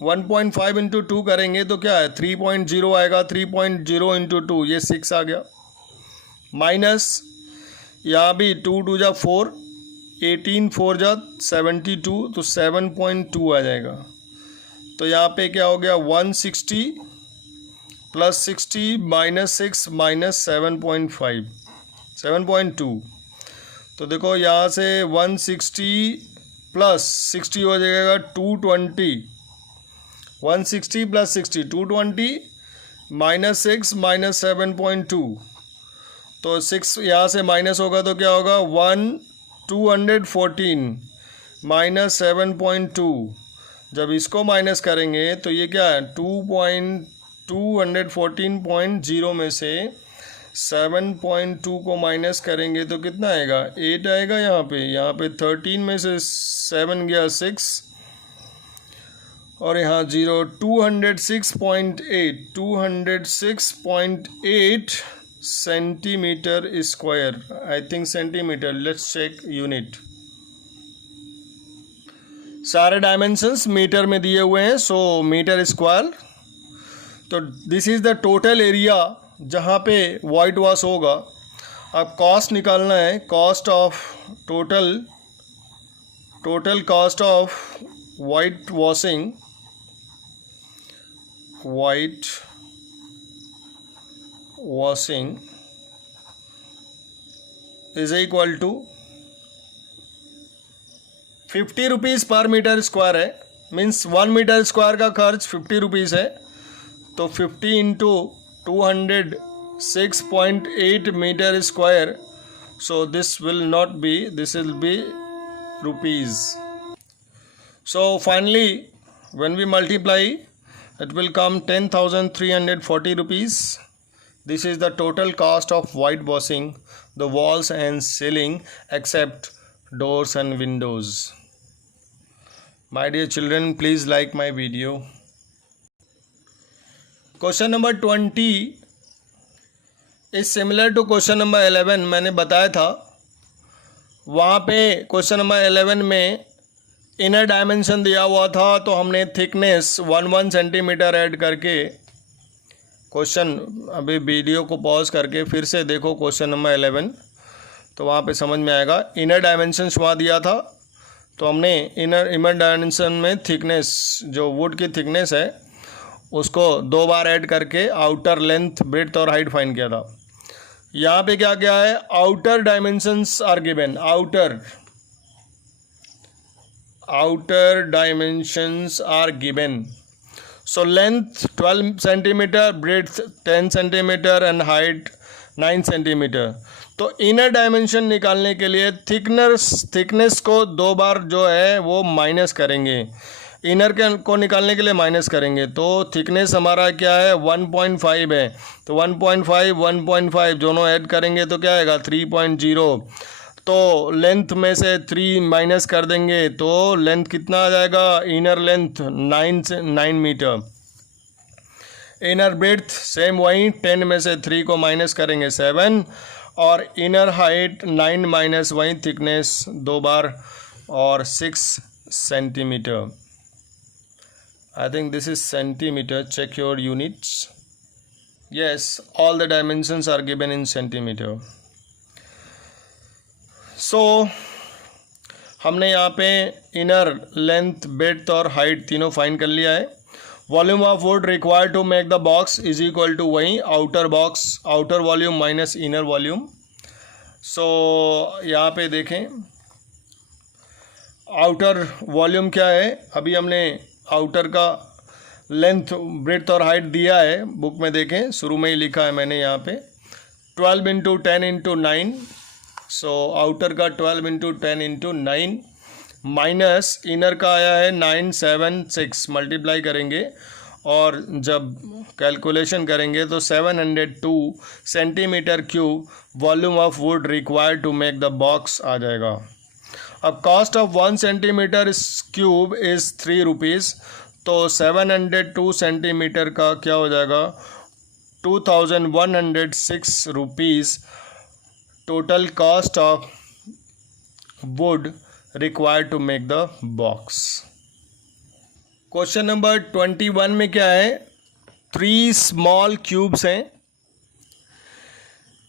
1.5 इंटू 2 करेंगे तो क्या है 3.0 आएगा, 3.0 इंटू 2 ये 6 आ गया, माइनस यहाँ भी 2 2 जा 4, 18 4 जा 72 तो 7.2 आ जाएगा। तो यहाँ पे क्या हो गया 160 प्लस 60 माइनस 6 माइनस 7.5 7.2। तो देखो यहाँ से 160 प्लस 60 हो जाएगा 220, 160 प्लस 60 220 माइनस 6 माइनस 7.2, तो 6 यहाँ से माइनस होगा तो क्या होगा 214 माइनस 7.2। जब इसको माइनस करेंगे तो ये क्या है 214.0 में से 7.2 को माइनस करेंगे तो कितना आएगा 8 आएगा। यहाँ पे 13 में से 7 गया 6 और यहाँ 0, 206.8 centimetre square, I think centimetre, let's check unit. सारे डायमेंशंस मीटर में दिए हुए हैं, सो मीटर स्क्वायर। तो this is the total area जहाँ पे वाइट वॉश होगा। अब कॉस्ट निकालना है, cost of total cost of whitewashing, is equal to 50 rupees per metre square है, मीन्स 1 मीटर स्क्वायर का खर्च 50 रुपीज़ है। तो 50 into 206.8 metre square so this will not be, this will be rupees. So finally when we multiply, it will come 10,340 rupees. This is the total cost of whitewashing the walls and ceiling except doors and windows. My dear children, please like my video. Question number 20 is similar to question number 11. मैंने बताया था वहाँ पे question number 11 में inner dimension दिया हुआ था, तो हमने थिकनेस 1 सेंटीमीटर ऐड करके क्वेश्चन, अभी वीडियो को पॉज करके फिर से देखो क्वेश्चन नंबर 11, तो वहाँ पे समझ में आएगा. इनर डायमेंशन वहाँ दिया था, तो हमने इनर डायमेंशन में थिकनेस, जो वुड की थिकनेस है उसको 2 बार ऐड करके आउटर लेंथ, ब्रेड्थ और हाइट फाइंड किया था. यहाँ पे क्या क्या है, outer dimensions are given. Outer dimensions are given. So length 12 centimetre, breadth 10 centimetre and height 9 centimetre. तो इनर डायमेंशन निकालने के लिए थिकनेस को 2 बार जो है वो माइनस करेंगे, इनर को निकालने के लिए माइनस करेंगे. तो थिकनेस हमारा क्या है, 1.5 है, तो 1.5 दोनों ऐड करेंगे तो क्या आएगा 3.0. तो लेंथ में से 3 माइनस कर देंगे तो लेंथ कितना आ जाएगा, inner length 9 metre. Inner breadth same वही, 10 में से 3 को माइनस करेंगे 7, और इनर हाइट 9 माइनस वही थिकनेस 2 बार और 6 centimetre. I think this is centimeter. Check your units. Yes, all the dimensions are given in centimeter. So हमने यहाँ पे इनर लेंथ, ब्रेड्थ और हाइट तीनों फाइंड कर लिया है. Volume of wood required to make the box is equal to वही outer box, outer volume minus inner volume. So यहाँ पे देखें आउटर वॉल्यूम क्या है. अभी हमने आउटर का लेंथ, ब्रेड्थ और हाइट दिया है, बुक में देखें शुरू में ही लिखा है मैंने यहाँ पे 12 × 10 × 9. सो आउटर का 12 × 10 × 9 माइनस इनर का आया है 9, 7, 6. मल्टीप्लाई करेंगे और जब कैलकुलेशन करेंगे तो 702 centimetre cube volume of wood required to make the box आ जाएगा. अब cost of 1 centimetre cube is 3 rupees. तो 702 सेंटीमीटर का क्या हो जाएगा, 2106 rupees total cost of wood required to make the box. Question number 21 में क्या है, 3 स्मॉल क्यूब्स हैं,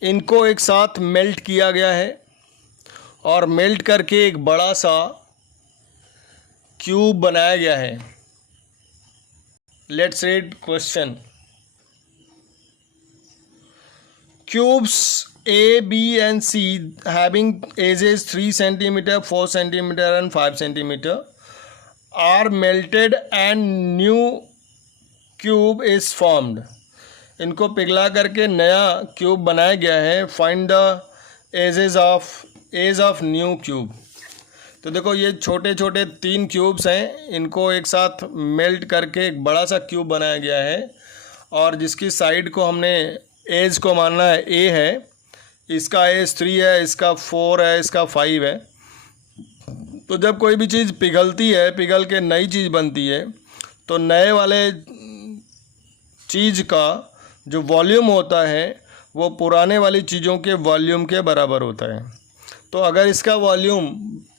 इनको एक साथ मेल्ट किया गया है और मेल्ट करके एक बड़ा सा क्यूब बनाया गया है. Let's read question. Cubes A, B and C having edges 3 centimeter, 4 centimeter and 5 centimeter are melted and new cube is formed. इनको पिघला करके नया क्यूब बनाया गया है. Find the edge of new cube. तो देखो ये छोटे छोटे 3 क्यूब्स हैं, इनको एक साथ मेल्ट करके एक बड़ा सा क्यूब बनाया गया है, और जिसकी साइड को हमने एज को मानना है ए है, इसका एज 3 है, इसका 4 है, इसका 5 है. तो जब कोई भी चीज़ पिघलती है, पिघल के नई चीज़ बनती है, तो नए वाले चीज़ का जो वॉल्यूम होता है वो पुराने वाली चीज़ों के वॉल्यूम के बराबर होता है. तो अगर इसका वॉल्यूम,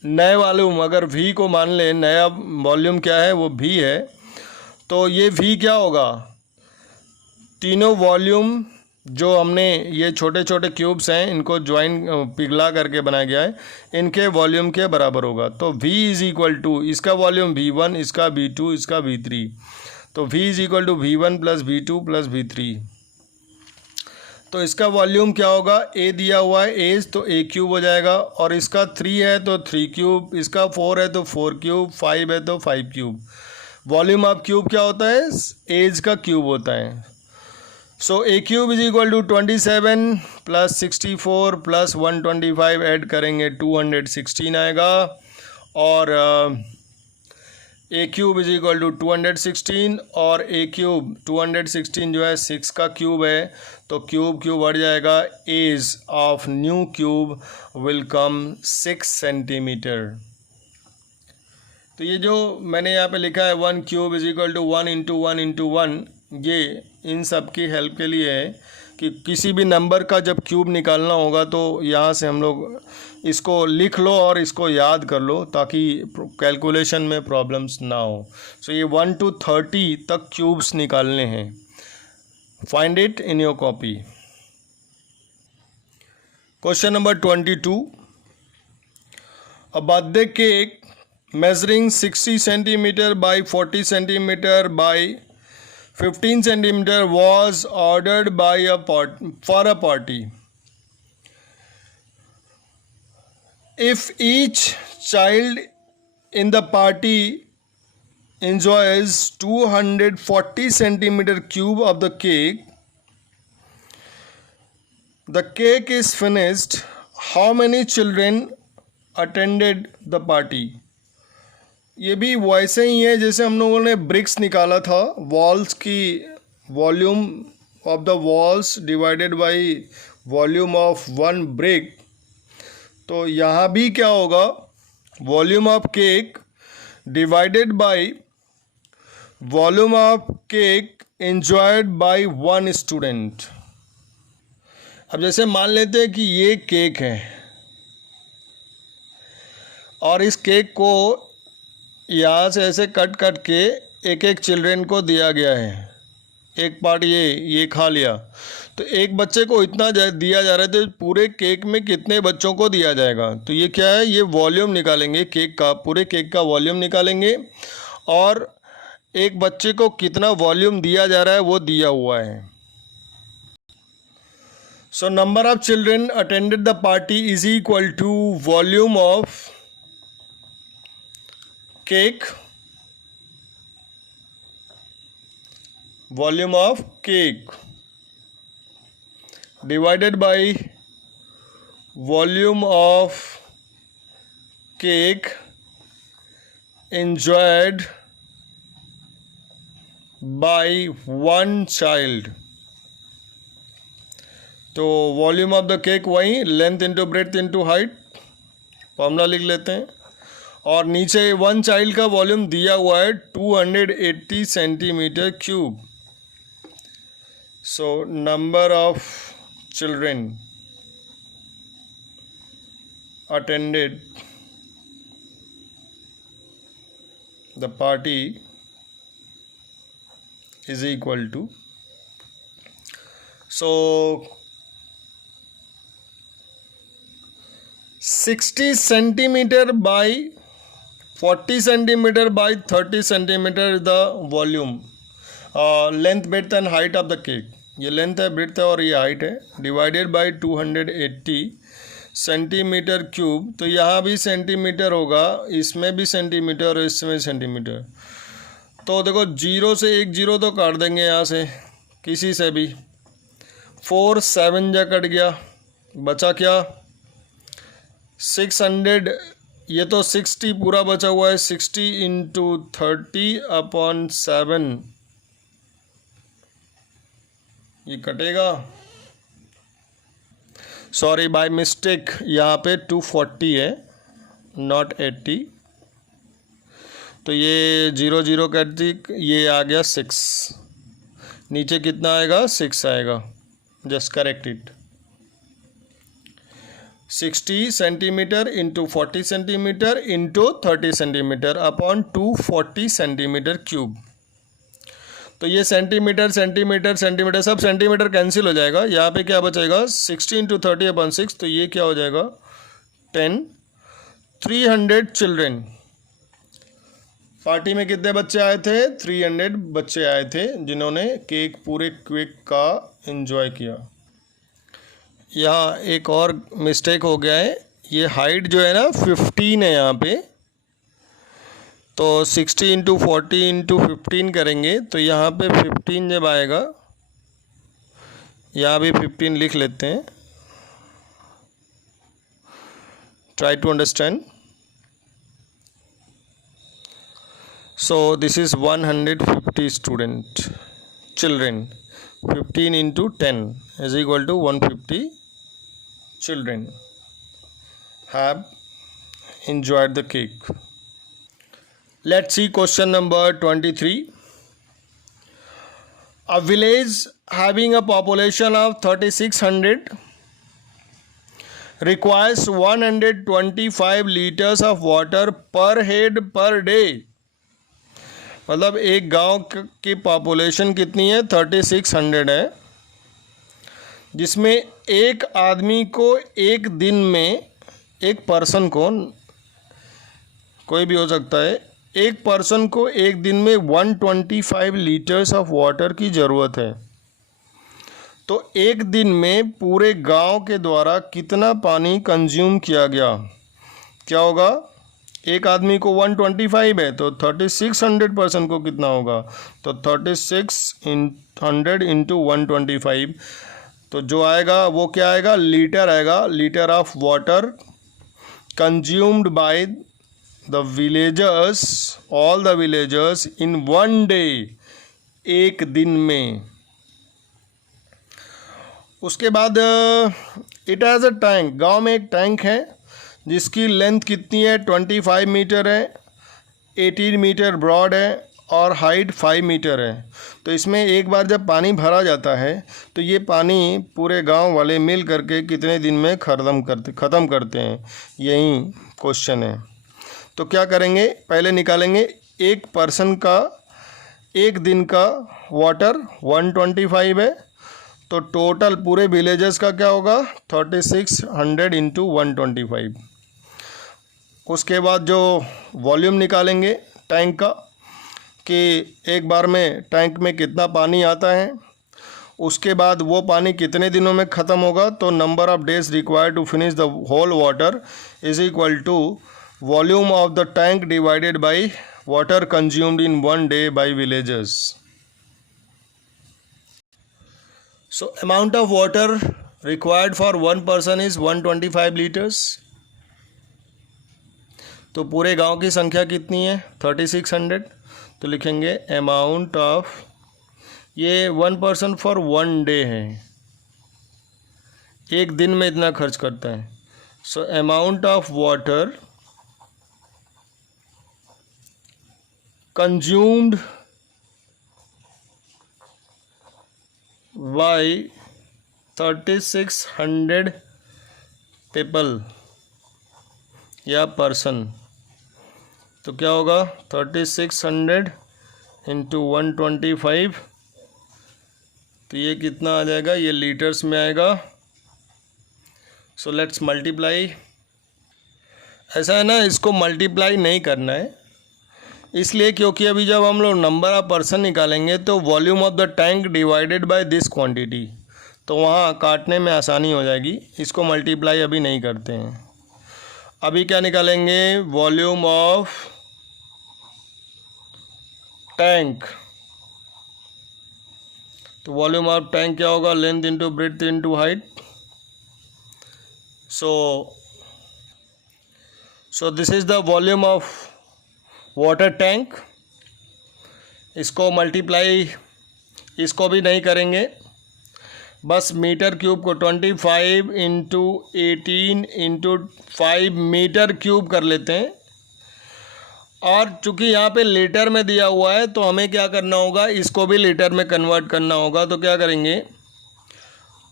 नए वॉल्यूम अगर V को मान लें, नया वॉल्यूम क्या है वो V है, तो ये V क्या होगा, तीनों वॉल्यूम जो हमने ये छोटे छोटे क्यूब्स हैं इनको ज्वाइन पिघला करके बनाया गया है, इनके वॉल्यूम के बराबर होगा. तो V इज़ इक्वल टू, इसका वॉल्यूम V1, इसका V2, इसका V3. तो V is equal to V1 + V2 + V3. तो इसका वॉल्यूम क्या होगा, A दिया हुआ है एज, तो A क्यूब हो जाएगा, और इसका 3 है तो 3 क्यूब, इसका 4 है तो 4 क्यूब, 5 है तो 5 क्यूब. वॉल्यूम ऑफ क्यूब क्या होता है, एज का क्यूब होता है. So a cube is equal to 27 plus 64 plus 125 add करेंगे 216 आएगा, और a cube is equal to 216, और ए क्यूब 216 जो है 6 का क्यूब है, तो क्यूब क्यूब बढ़ जाएगा, edge of new cube will come 6 centimetre. तो ये जो मैंने यहाँ पे लिखा है 1 cube is equal to 1 into 1 into 1, ये इन सब की हेल्प के लिए है कि किसी भी नंबर का जब क्यूब निकालना होगा तो यहाँ से हम लोग इसको लिख लो और इसको याद कर लो ताकि कैलकुलेशन में प्रॉब्लम्स ना हो। सो ये 1 to 30 तक क्यूब्स निकालने हैं। Find it in your copy. Question number 22, a birthday cake measuring 60 centimeter by 40 centimeter by 15 centimeter was ordered by for a party. If each child in the party enjoys 240 centimeter cube of the cake is finished, how many children attended the party? ये भी वैसे ही है जैसे हम लोगों ने BRICS निकाला था, वॉल्स की volume of the walls divided by volume of one brick. तो यहाँ भी क्या होगा, volume of cake divided by volume of cake enjoyed by one student. अब जैसे मान लेते हैं कि ये केक है और इस केक को यहाँ से ऐसे कट कट के एक एक चिल्ड्रेन को दिया गया है, एक पार्ट ये खा लिया, तो एक बच्चे को इतना दिया जा रहा है, तो पूरे केक में कितने बच्चों को दिया जाएगा। तो ये क्या है, ये वॉल्यूम निकालेंगे केक का, पूरे केक का वॉल्यूम निकालेंगे और एक बच्चे को कितना वॉल्यूम दिया जा रहा है वो दिया हुआ है। So number of children attended the party is equal to volume of cake, volume of cake divided by volume of cake enjoyed by one child। तो वॉल्यूम ऑफ द केक वही length into breadth into height, formula लिख लेते हैं, और नीचे one child का volume दिया हुआ है 280 centimetre cube. So number of children attended the party is equal to, so 60 centimetre by 40 centimetre by 30 centimetre the volume, length breadth and height of the cake. ये लेंथ है, breadth है और ये height है, divided by 280 centimetre cube. तो यहाँ भी centimetre होगा, इसमें भी सेंटीमीटर और इसमें सेंटीमीटर। तो देखो 0 से 1 0 तो काट देंगे यहाँ से, किसी से भी 4 7 जा कट गया, बचा क्या 600, ये तो 60 पूरा बचा हुआ है, 60 इंटू 30 अपॉन 7, ये कटेगा, सॉरी बाय मिस्टेक यहाँ पे 240 है नॉट 80, तो ये 0 0 कट दी, ये आ गया 6, नीचे कितना आएगा 6 आएगा, just correct it. 60 centimetre into 40 centimetre into 30 centimetre upon 240 centimetre cube. तो ये सेंटीमीटर सेंटीमीटर सेंटीमीटर सब सेंटीमीटर कैंसिल हो जाएगा, यहाँ पे क्या बचेगा 60 इंटू 30 अपॉन 6, तो ये क्या हो जाएगा 10। 300 चिल्ड्रेन, पार्टी में कितने बच्चे आए थे 300 बच्चे आए थे जिन्होंने केक पूरे केक का एंजॉय किया। यहाँ एक और मिस्टेक हो गया है, ये हाइट जो है ना 15 है यहाँ पे, तो 60 इंटू 40 इंटू 15 करेंगे तो यहाँ पे 15 जब आएगा यहाँ भी 15 लिख लेते हैं. Try to understand. So this is 150 children. 15 into 10 is equal to 150 children have enjoyed the cake. Let's see question number 23. A village having a population of 3600 requires 125 liters of water per head per day. मतलब एक गांव की population कितनी है? 3600 है, जिसमें एक आदमी को एक दिन में, एक पर्सन को, कोई भी हो सकता है, एक पर्सन को एक दिन में 125 लीटर्स ऑफ वाटर की ज़रूरत है. तो एक दिन में पूरे गांव के द्वारा कितना पानी कंज्यूम किया गया? क्या होगा? एक आदमी को 125 है तो 3600 पर्सन को कितना होगा? तो 3600 इंटू 125, तो जो आएगा वो क्या आएगा? लीटर आएगा. Litre of water consumed by the villagers, all the villagers in one day, एक दिन में. उसके बाद इट हैज़ अ टैंक. गांव में एक टैंक है जिसकी लेंथ कितनी है? 25 मीटर है, 18 मीटर ब्रॉड है और हाइट 5 मीटर है. तो इसमें एक बार जब पानी भरा जाता है तो ये पानी पूरे गांव वाले मिल करके कितने दिन में ख़त्म करते हैं? यही क्वेश्चन है. तो क्या करेंगे? पहले निकालेंगे एक पर्सन का एक दिन का वाटर 125 है, तो टोटल पूरे विलेजेस का क्या होगा? 3600 इंटू 125. उसके बाद जो वॉल्यूम निकालेंगे टैंक का, कि एक बार में टैंक में कितना पानी आता है, उसके बाद वो पानी कितने दिनों में ख़त्म होगा, तो number of days required to finish the whole water is equal to volume of the tank divided by water consumed in one day by villagers. So amount of water required for one person is 125 liters. तो पूरे गांव की संख्या कितनी है? 3600. तो लिखेंगे amount of, ये one person for one day है, एक दिन में इतना खर्च करता है. So amount of water consumed by 3600 people या पर्सन. तो क्या होगा? 3600 इंटू 125, तो ये कितना आ जाएगा? ये लीटर्स में आएगा. So let's multiply. ऐसा है ना, इसको मल्टीप्लाई नहीं करना है, इसलिए क्योंकि अभी जब हम लोग नंबर ऑफ पर्सन निकालेंगे तो volume of the tank divided by this quantity, तो वहाँ काटने में आसानी हो जाएगी. इसको मल्टीप्लाई अभी नहीं करते हैं. अभी क्या निकालेंगे? Volume of tank. तो वॉल्यूम ऑफ टैंक क्या होगा? Length into breadth into height. So this is the volume of water tank. इसको मल्टीप्लाई इसको भी नहीं करेंगे, बस मीटर क्यूब को 25 इंटू 18 इंटू 5 मीटर क्यूब कर लेते हैं. और चूँकि यहाँ पे लीटर में दिया हुआ है तो हमें क्या करना होगा? इसको भी लीटर में कन्वर्ट करना होगा. तो क्या करेंगे?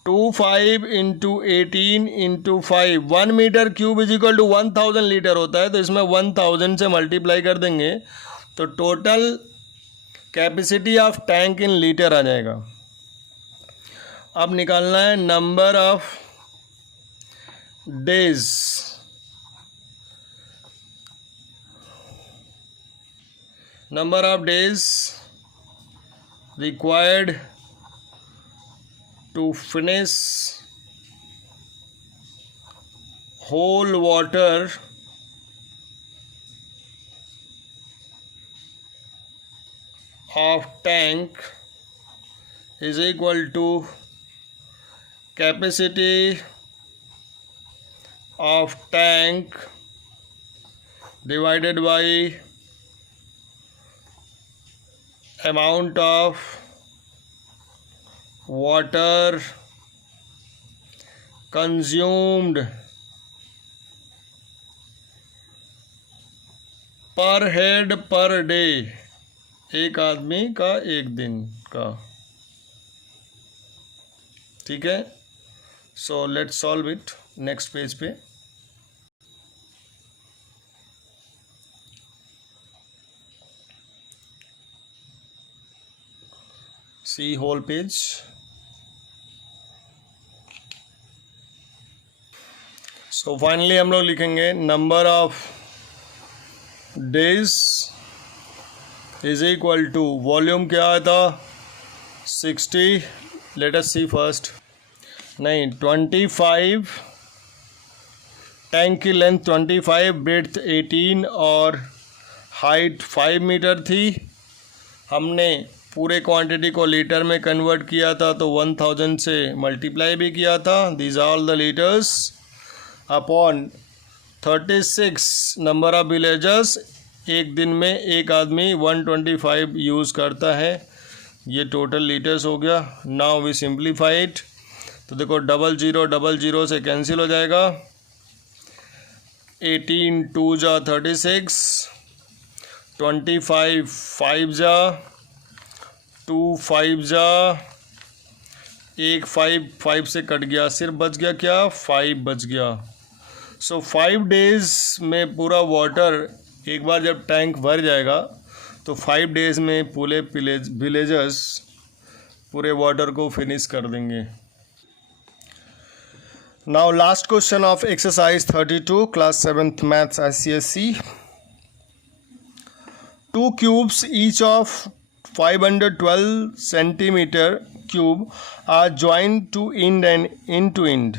25 into 18 into 5, 1 metre cube is equal to 1000 litre होता है, तो इसमें 1000 से मल्टीप्लाई कर देंगे तो total capacity of tank in litre आ जाएगा. अब निकालना है number of days. Number of days required to finish whole water of tank is equal to capacity of tank divided by amount of water consumed per head per day, एक आदमी का एक दिन का। ठीक है, so let's solve it next page पे। See whole page. So finally हम लोग लिखेंगे number of days is equal to volume क्या आया था 60, लेट अस सी फर्स्ट, नहीं 25, टैंक की लेंथ 25, ब्रेड्थ 18 और हाइट 5 मीटर थी। हमने पूरे क्वांटिटी को लीटर में कन्वर्ट किया था तो 1000 से मल्टीप्लाई भी किया था। These are all the litres upon 36 number of villagers. एक दिन में एक आदमी 125 यूज़ करता है, ये टोटल लीटर्स हो गया। नाउ वी सिंप्लीफाई इट, तो देखो 0000 से कैंसिल हो जाएगा। 18 2 जा 36, 25 5 जा 2 5 जा, एक 5 से कट गया, सिर्फ बच गया क्या 5 बच गया। सो 5 डेज़ में पूरा वाटर, एक बार जब टैंक भर जाएगा तो 5 डेज़ में पूरे विलेजर्स पूरे वाटर को फिनिश कर देंगे। Now last question of exercise 32 class 7th maths ICSE। 2 cubes each of 512 centimeter cube are joined to end to end।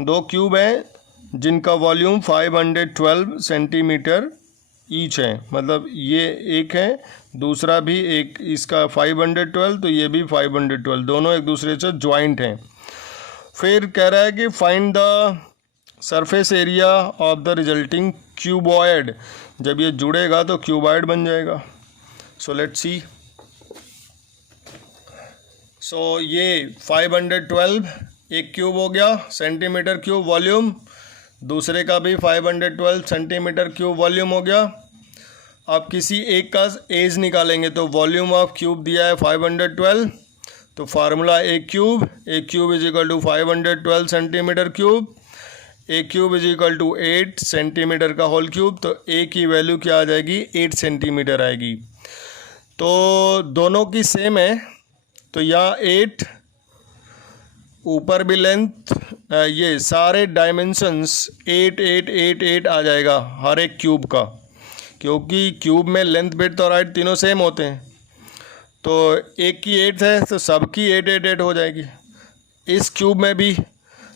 दो क्यूब हैं जिनका वॉल्यूम 512 सेंटीमीटर ईच है, मतलब ये एक है, दूसरा भी एक, इसका 512 तो ये भी 512, दोनों एक दूसरे से ज्वाइंट हैं। फिर कह रहा है कि find the surface area of the resulting cuboid. जब ये जुड़ेगा तो क्यूबॉइड बन जाएगा। सो लेट्स सी। सो ये 512 एक क्यूब हो गया, सेंटीमीटर क्यूब वॉल्यूम, दूसरे का भी 512 सेंटीमीटर क्यूब वॉल्यूम हो गया। अब किसी एक का एज निकालेंगे तो वॉल्यूम ऑफ क्यूब दिया है 512, तो फार्मूला एक cube is equal to 512 centimetre cube, एक cube is equal to 8 centimetre का होल क्यूब, तो ए की वैल्यू क्या आ जाएगी 8 सेंटीमीटर आएगी। तो दोनों की सेम है, तो यहाँ 8, ऊपर भी लेंथ, ये सारे डायमेंशंस 8 8 8 8 आ जाएगा हर एक क्यूब का, क्योंकि क्यूब में लेंथ ब्रेड्थ और हाइट तीनों सेम होते हैं। तो एक की 8 है तो सबकी 8 8 8 हो जाएगी। इस क्यूब में भी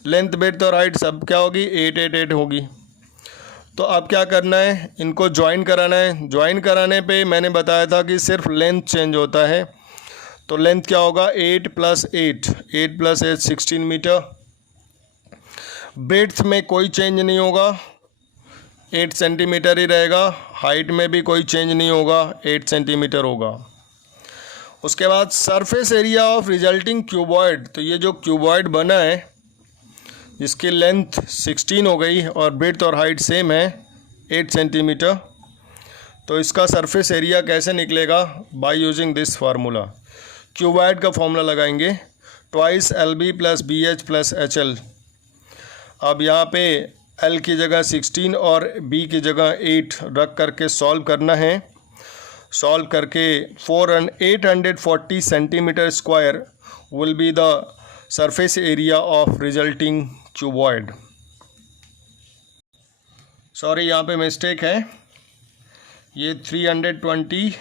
लेंथ ब्रेड्थ और हाइट सब क्या होगी 8 8 8 होगी। तो अब क्या करना है, इनको ज्वाइन कराना है। ज्वाइन कराने पे मैंने बताया था कि सिर्फ लेंथ चेंज होता है, तो लेंथ क्या होगा 8 + 8, 8 + 8 16 मीटर। ब्रेड्थ में कोई चेंज नहीं होगा, 8 सेंटीमीटर ही रहेगा। हाइट में भी कोई चेंज नहीं होगा, 8 सेंटीमीटर होगा। उसके बाद surface area of resulting cuboid, तो ये जो क्यूबॉइड बना है जिसकी लेंथ 16 हो गई और ब्रेड्थ और हाइट सेम है 8 सेंटीमीटर, तो इसका सरफेस एरिया कैसे निकलेगा, by using this formula. Cuboid का फॉर्मूला लगाएंगे 2 LB + BH + HL। अब यहाँ पे L की जगह 16 और B की जगह 8 रख करके सॉल्व करना है। सॉल्व करके 840 centimetre square will be the surface area of resulting cuboid. Sorry यहाँ पे मिस्टेक है, ये 320,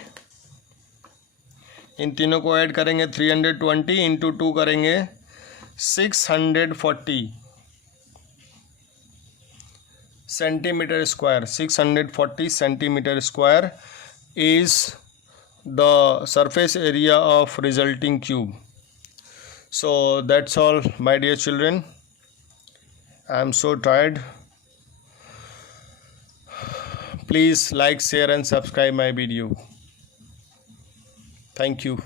इन तीनों को ऐड करेंगे 320 × 2 करेंगे 640 centimetre square. 640 centimetre square is the surface area of resulting cube। So that's all, my dear children. I am so tired. Please like, share and subscribe my video. Thank you.